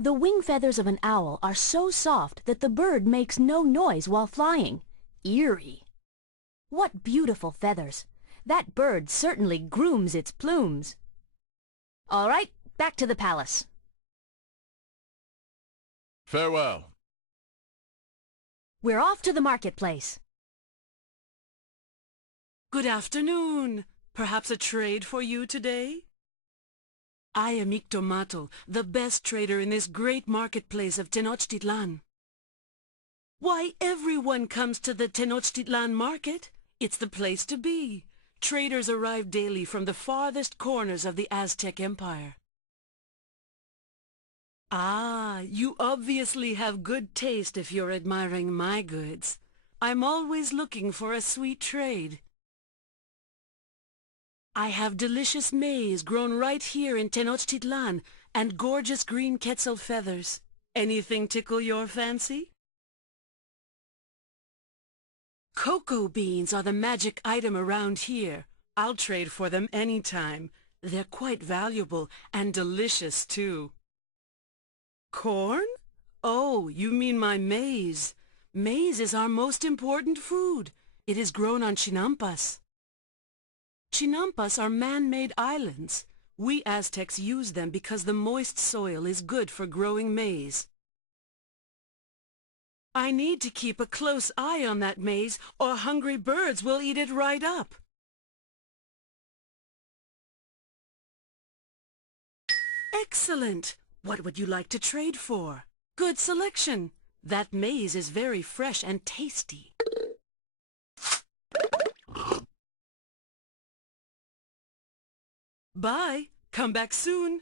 The wing feathers of an owl are so soft that the bird makes no noise while flying. Eerie. What beautiful feathers! That bird certainly grooms its plumes. All right, back to the palace. Farewell. We're off to the marketplace. Good afternoon. Perhaps a trade for you today? I am Ictomatl, the best trader in this great marketplace of Tenochtitlan. Why, everyone comes to the Tenochtitlan market. It's the place to be. Traders arrive daily from the farthest corners of the Aztec Empire. Ah, you obviously have good taste if you're admiring my goods. I'm always looking for a sweet trade. I have delicious maize grown right here in Tenochtitlan and gorgeous green quetzal feathers. Anything tickle your fancy? Cocoa beans are the magic item around here. I'll trade for them anytime. They're quite valuable and delicious too. Corn? Oh, you mean my maize. Maize is our most important food. It is grown on Chinampas. Chinampas are man-made islands. We Aztecs use them because the moist soil is good for growing maize. I need to keep a close eye on that maize, or hungry birds will eat it right up. Excellent! What would you like to trade for? Good selection. That maize is very fresh and tasty. Bye. Come back soon.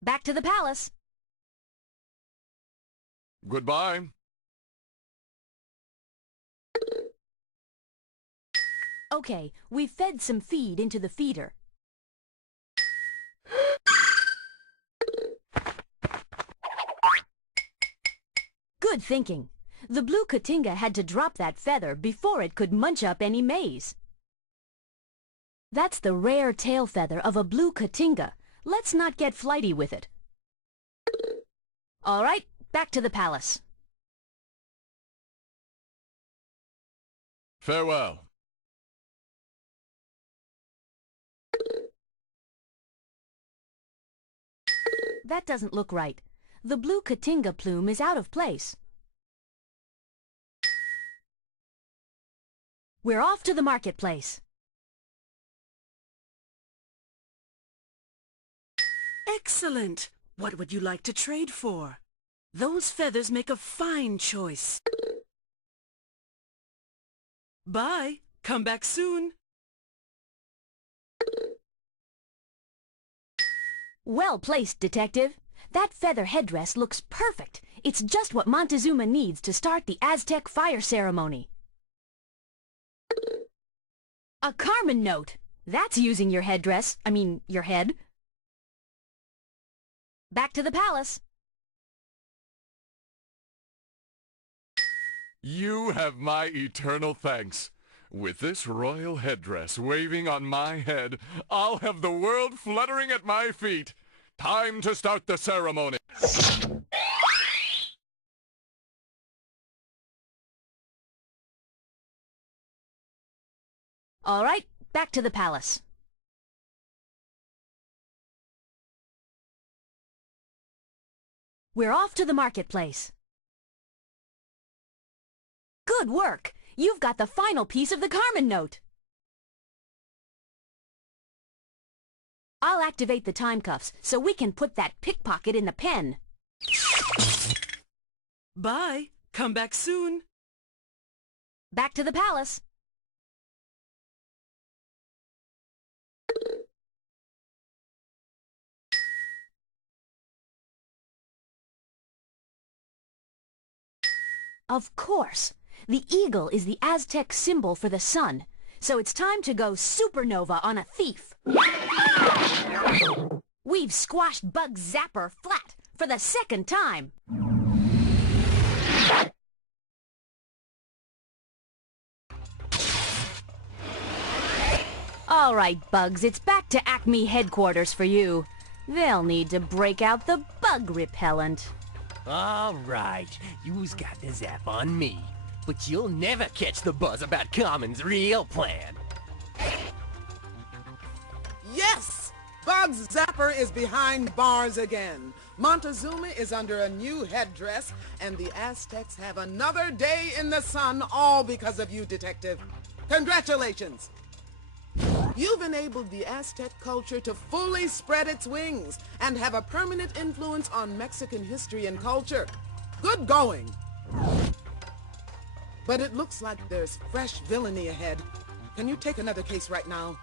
Back to the palace. Goodbye. Okay, we've fed some feed into the feeder. Good thinking. The blue Cotinga had to drop that feather before it could munch up any maize. That's the rare tail feather of a blue Cotinga. Let's not get flighty with it. All right, back to the palace. Farewell. That doesn't look right. The blue Cotinga plume is out of place. We're off to the marketplace. Excellent! What would you like to trade for? Those feathers make a fine choice. Bye. Come back soon. Well placed, Detective. That feather headdress looks perfect. It's just what Montezuma needs to start the Aztec fire ceremony. A Carmen note. That's using your headdress. Your head. Back to the palace. You have my eternal thanks. With this royal headdress waving on my head, I'll have the world fluttering at my feet. Time to start the ceremony. All right, back to the palace. We're off to the marketplace. Good work! You've got the final piece of the Carmen note. I'll activate the time cuffs so we can put that pickpocket in the pen. Bye. Come back soon. Back to the palace. Of course. The eagle is the Aztec symbol for the sun. so it's time to go supernova on a thief. We've squashed Bug Zapper flat for the second time. All right, Bugs, it's back to Acme headquarters for you. They'll need to break out the bug repellent. All right, you's got the zap on me, but you'll never catch the buzz about Carmen's real plan. Yes! Bugs Zapper is behind bars again. Montezuma is under a new headdress, and the Aztecs have another day in the sun, all because of you, Detective. Congratulations! You've enabled the Aztec culture to fully spread its wings and have a permanent influence on Mexican history and culture. Good going! But it looks like there's fresh villainy ahead. Can you take another case right now?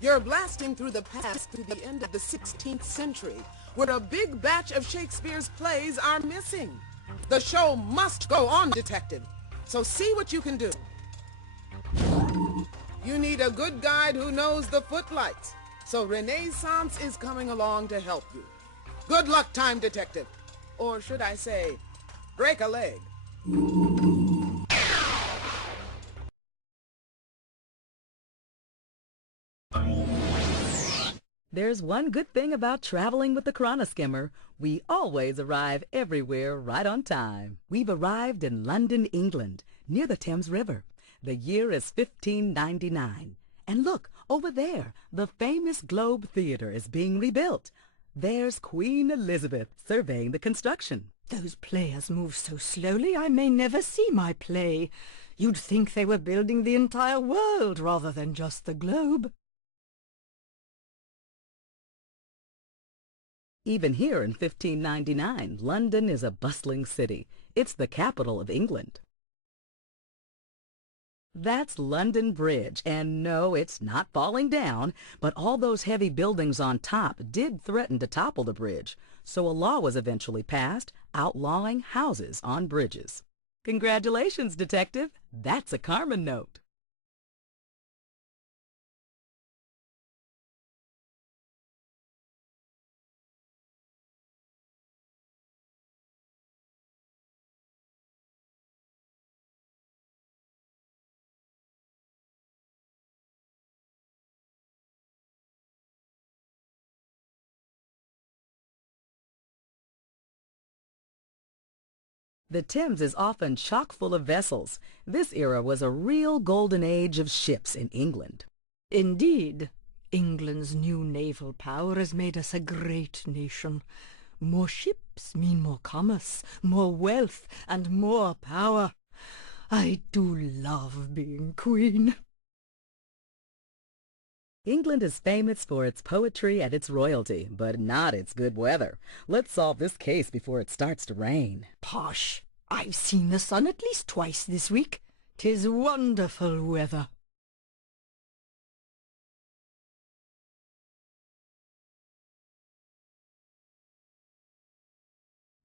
You're blasting through the past to the end of the 16th century, where a big batch of Shakespeare's plays are missing. The show must go on, Detective, so see what you can do. You need a good guide who knows the footlights, so Renaissance is coming along to help you. Good luck, Time Detective. Or should I say, break a leg. There's one good thing about traveling with the Chronoskimmer. We always arrive everywhere right on time. We've arrived in London, England, near the Thames River. The year is 1599. And look, over there, the famous Globe Theatre is being rebuilt. There's Queen Elizabeth surveying the construction. Those players move so slowly I may never see my play. You'd think they were building the entire world rather than just the globe. Even here in 1599, London is a bustling city. It's the capital of England. That's London Bridge, and no, it's not falling down, but all those heavy buildings on top did threaten to topple the bridge, so a law was eventually passed outlawing houses on bridges. Congratulations, Detective! That's a Carmen note. The Thames is often chock full of vessels. This era was a real golden age of ships in England. Indeed, England's new naval power has made us a great nation. More ships mean more commerce, more wealth, and more power. I do love being queen. England is famous for its poetry and its royalty, but not its good weather. Let's solve this case before it starts to rain. Posh! I've seen the sun at least twice this week. 'Tis wonderful weather.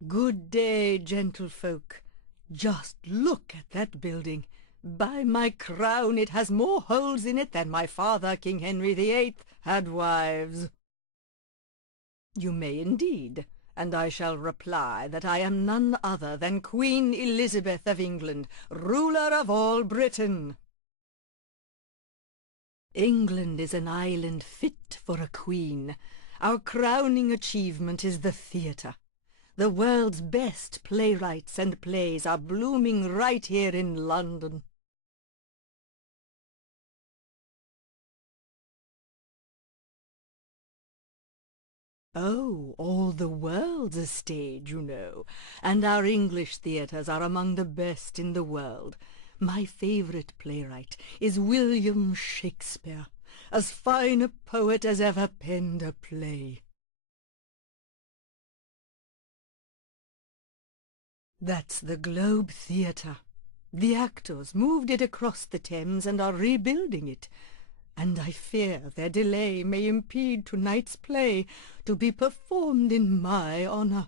Good day, gentlefolk. Just look at that building. By my crown, it has more holes in it than my father, King Henry VIII, had wives. You may indeed, and I shall reply that I am none other than Queen Elizabeth of England, ruler of all Britain. England is an island fit for a queen. Our crowning achievement is the theatre. The world's best playwrights and plays are blooming right here in London. Oh, all the world's a stage, you know, and our English theatres are among the best in the world. My favourite playwright is William Shakespeare, as fine a poet as ever penned a play. That's the Globe Theatre. The actors moved it across the Thames and are rebuilding it. and I fear their delay may impede tonight's play to be performed in my honor.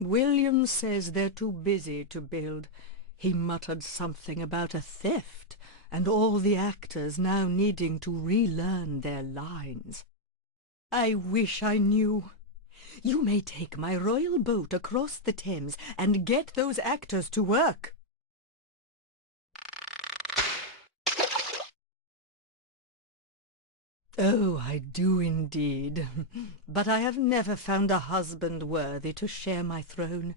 William says they're too busy to build. He muttered something about a theft, and all the actors now needing to relearn their lines. I wish I knew. You may take my royal boat across the Thames and get those actors to work. Oh, I do indeed. But I have never found a husband worthy to share my throne,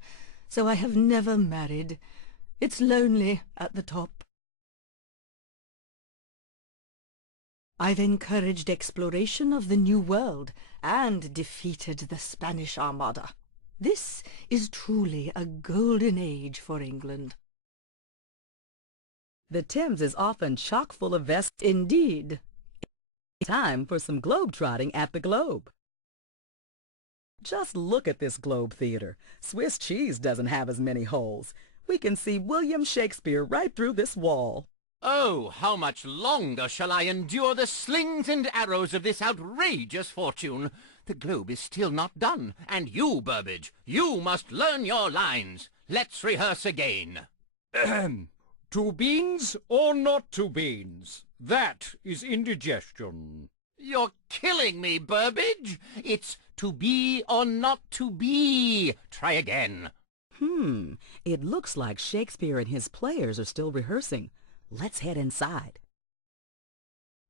so I have never married. It's lonely at the top. I've encouraged exploration of the New World and defeated the Spanish Armada. This is truly a golden age for England. The Thames is often chock full of vessels. Indeed. Time for some globe-trotting at the Globe. Just look at this Globe Theater. Swiss cheese doesn't have as many holes. We can see William Shakespeare right through this wall. Oh, how much longer shall I endure the slings and arrows of this outrageous fortune? The Globe is still not done, and you, Burbage, you must learn your lines. Let's rehearse again. Ahem. 2 beans or not 2 beans? That is indigestion. You're killing me, Burbage. It's to be or not to be. Try again. It looks like Shakespeare and his players are still rehearsing. Let's head inside.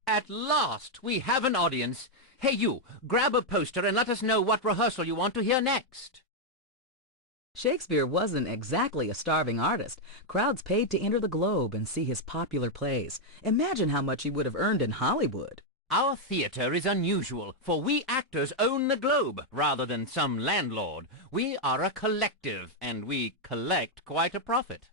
At last, we have an audience. Hey, you, grab a poster and let us know what rehearsal you want to hear next. Shakespeare wasn't exactly a starving artist. Crowds paid to enter the Globe and see his popular plays. Imagine how much he would have earned in Hollywood. Our theater is unusual, for we actors own the Globe, rather than some landlord. We are a collective, and we collect quite a profit.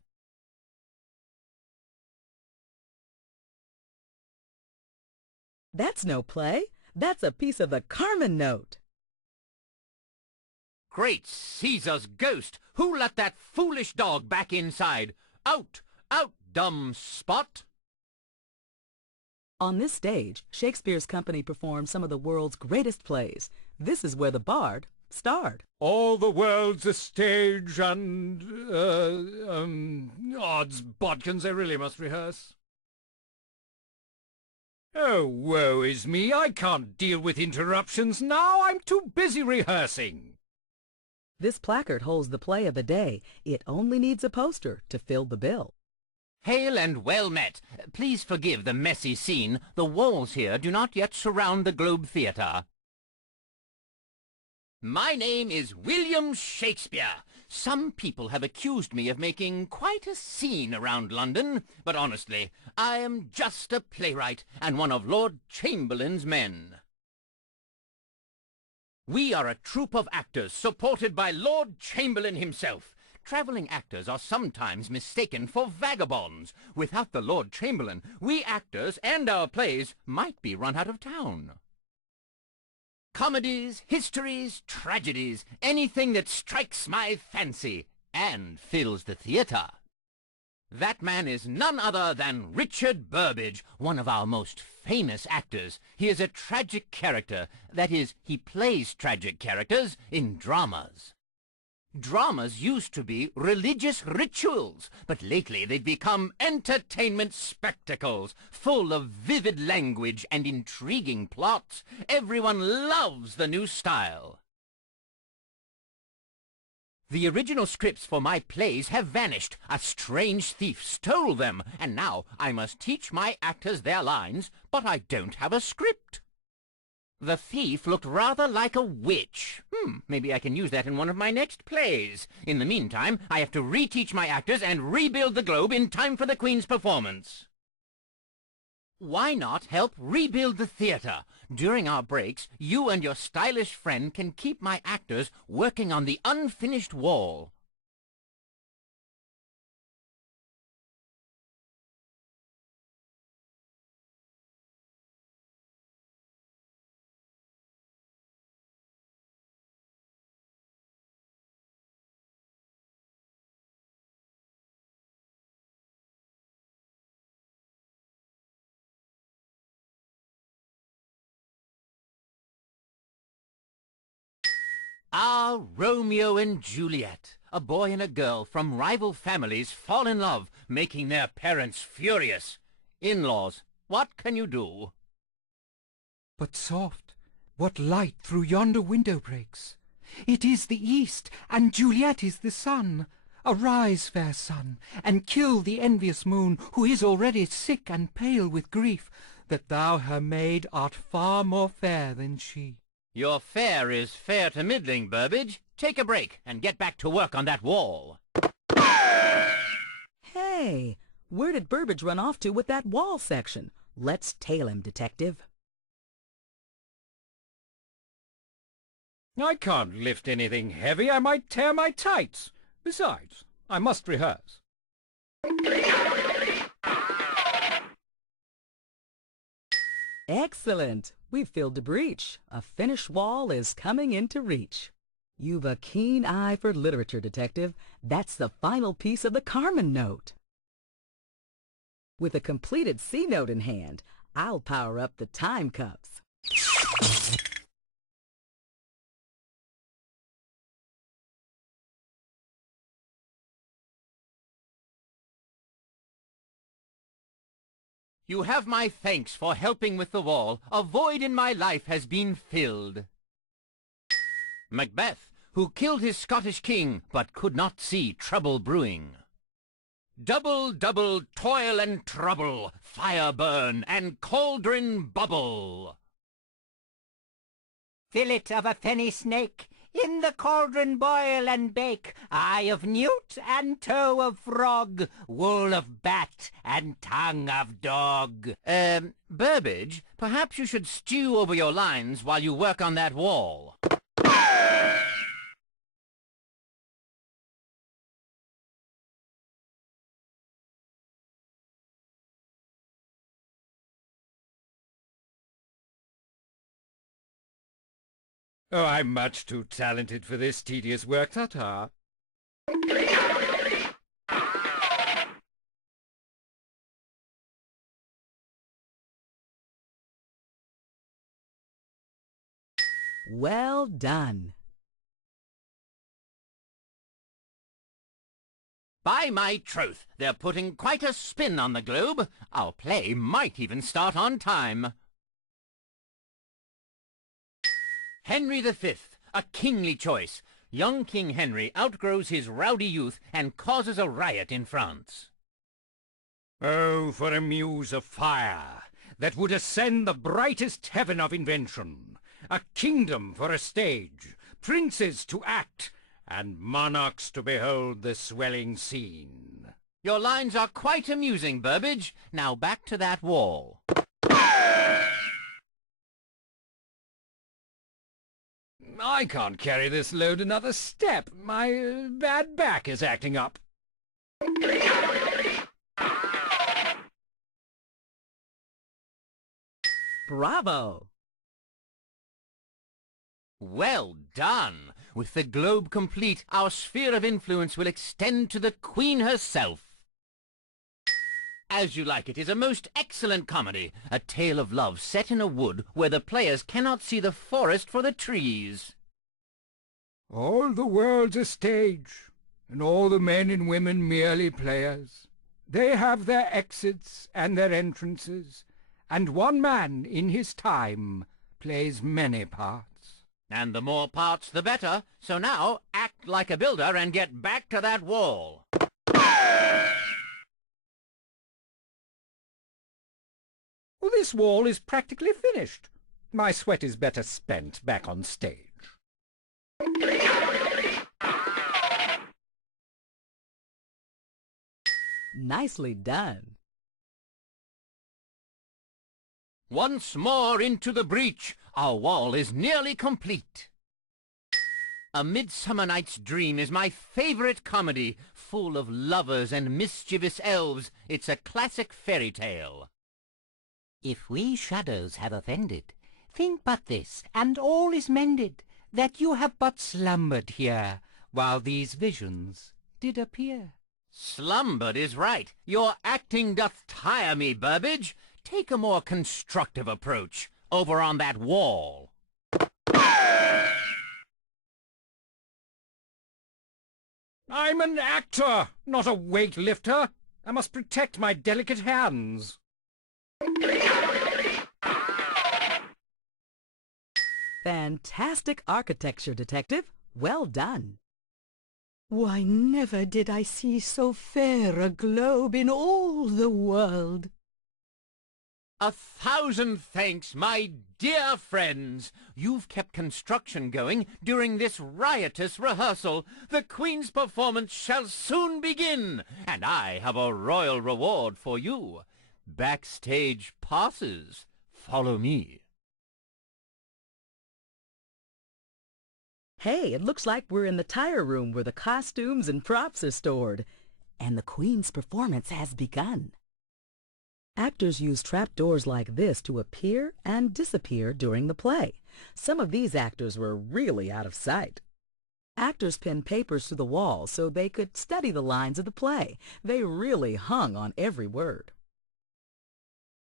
That's no play. That's a piece of the Carmen note. Great Caesar's ghost! Who let that foolish dog back inside? Out! Out, dumb spot! On this stage, Shakespeare's company performed some of the world's greatest plays. This is where the bard starred. All the world's a stage and, odds bodkins, I really must rehearse. Oh, woe is me, I can't deal with interruptions now, I'm too busy rehearsing. This placard holds the play of the day. It only needs a poster to fill the bill. Hail and well met. Please forgive the messy scene. The walls here do not yet surround the Globe Theatre. My name is William Shakespeare. Some people have accused me of making quite a scene around London, but honestly, I am just a playwright and one of Lord Chamberlain's men. We are a troupe of actors supported by Lord Chamberlain himself. Travelling actors are sometimes mistaken for vagabonds. Without the Lord Chamberlain, we actors and our plays might be run out of town. Comedies, histories, tragedies, anything that strikes my fancy and fills the theatre. That man is none other than Richard Burbage, one of our most famous actors. He is a tragic character. That is, he plays tragic characters in dramas. Dramas used to be religious rituals, but lately they've become entertainment spectacles, full of vivid language and intriguing plots. Everyone loves the new style. The original scripts for my plays have vanished. A strange thief stole them, and now I must teach my actors their lines, but I don't have a script. The thief looked rather like a witch. Maybe I can use that in one of my next plays. In the meantime, I have to reteach my actors and rebuild the Globe in time for the Queen's performance. Why not help rebuild the theatre? During our breaks, you and your stylish friend can keep my actors working on the unfinished wall. Ah, Romeo and Juliet. A boy and a girl from rival families fall in love, making their parents furious. In-laws, what can you do? But soft, what light through yonder window breaks? It is the east, and Juliet is the sun. Arise, fair sun, and kill the envious moon, who is already sick and pale with grief, that thou her maid art far more fair than she. Your fare is fair to middling, Burbage. Take a break and get back to work on that wall. Hey, where did Burbage run off to with that wall section? Let's tail him, detective. I can't lift anything heavy. I might tear my tights. Besides, I must rehearse. Excellent. We've filled the breach. A finished wall is coming into reach. You've a keen eye for literature, detective. That's the final piece of the Carmen note. With a completed C note in hand, I'll power up the time cups. You have my thanks for helping with the wall. A void in my life has been filled. Macbeth, who killed his Scottish king, but could not see trouble brewing. Double, double, toil and trouble, fire burn and cauldron bubble. Fillet of a fenny snake, in the cauldron boil and bake, eye of newt and toe of frog, wool of bat and tongue of dog. Burbage, perhaps you should stew over your lines while you work on that wall. Oh, I'm much too talented for this tedious work, ta-ta. Well done. By my troth, they're putting quite a spin on the globe. Our play might even start on time. Henry V, a kingly choice. Young King Henry outgrows his rowdy youth and causes a riot in France. Oh, for a muse of fire that would ascend the brightest heaven of invention, a kingdom for a stage, princes to act, and monarchs to behold the swelling scene. Your lines are quite amusing, Burbage. Now back to that wall. I can't carry this load another step. My bad back is acting up. Bravo! Well done! With the globe complete, our sphere of influence will extend to the Queen herself. As You Like It is a most excellent comedy, a tale of love set in a wood where the players cannot see the forest for the trees. All the world's a stage, and all the men and women merely players. They have their exits and their entrances, and one man in his time plays many parts. And the more parts the better, so now act like a builder and get back to that wall. Well, this wall is practically finished. My sweat is better spent back on stage. Nicely done. Once more into the breach. Our wall is nearly complete. A Midsummer Night's Dream is my favorite comedy, full of lovers and mischievous elves. It's a classic fairy tale. If we shadows have offended, think but this, and all is mended, that you have but slumbered here, while these visions did appear. Slumbered is right. Your acting doth tire me, Burbage. Take a more constructive approach over on that wall. I'm an actor, not a weightlifter. I must protect my delicate hands. Fantastic architecture, Detective. Well done. Why, never did I see so fair a globe in all the world. 1,000 thanks, my dear friends. You've kept construction going during this riotous rehearsal. The Queen's performance shall soon begin, and I have a royal reward for you. Backstage passes. Follow me. Hey, it looks like we're in the tire room where the costumes and props are stored. And the Queen's performance has begun. Actors use trapdoors like this to appear and disappear during the play. Some of these actors were really out of sight. Actors pinned papers to the wall so they could study the lines of the play. They really hung on every word.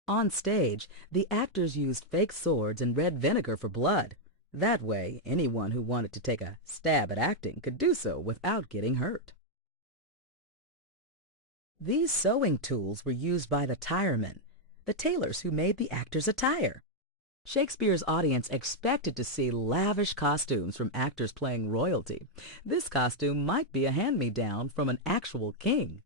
On stage, the actors used fake swords and red vinegar for blood. That way, anyone who wanted to take a stab at acting could do so without getting hurt. These sewing tools were used by the tiremen, the tailors who made the actors' attire. Shakespeare's audience expected to see lavish costumes from actors playing royalty. This costume might be a hand-me-down from an actual king.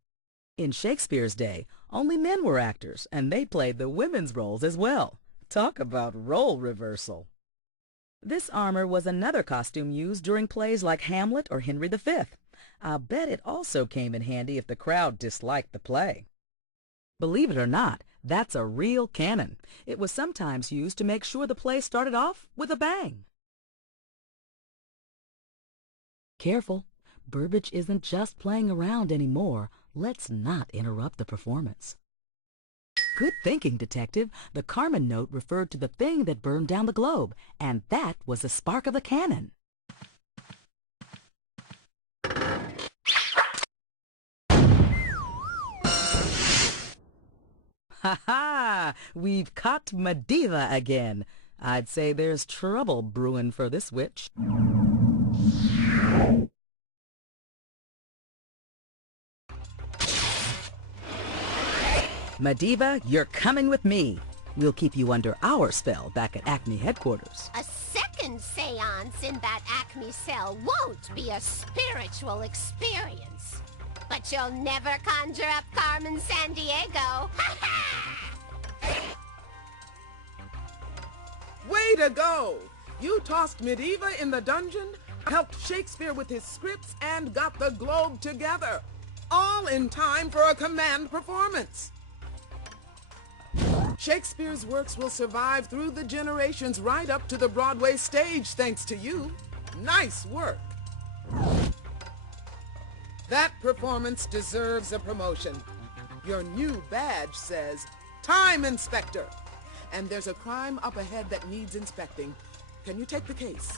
In Shakespeare's day, only men were actors, and they played the women's roles as well. Talk about role reversal. This armor was another costume used during plays like Hamlet or Henry V. I'll bet it also came in handy if the crowd disliked the play. Believe it or not, that's a real cannon. It was sometimes used to make sure the play started off with a bang. Careful, Burbage isn't just playing around anymore. Let's not interrupt the performance. Good thinking, Detective. The Carmen note referred to the thing that burned down the globe, and that was the spark of the cannon. Ha-ha! We've caught Medivh again. I'd say there's trouble brewing for this witch. Medivh, you're coming with me. We'll keep you under our spell back at Acme headquarters. A second seance in that Acme cell won't be a spiritual experience. But you'll never conjure up Carmen Sandiego. Way to go! You tossed Medivh in the dungeon, helped Shakespeare with his scripts, and got the globe together. All in time for a command performance. Shakespeare's works will survive through the generations right up to the Broadway stage thanks to you. Nice work. That performance deserves a promotion. Your new badge says, Time Inspector. And there's a crime up ahead that needs inspecting. Can you take the case?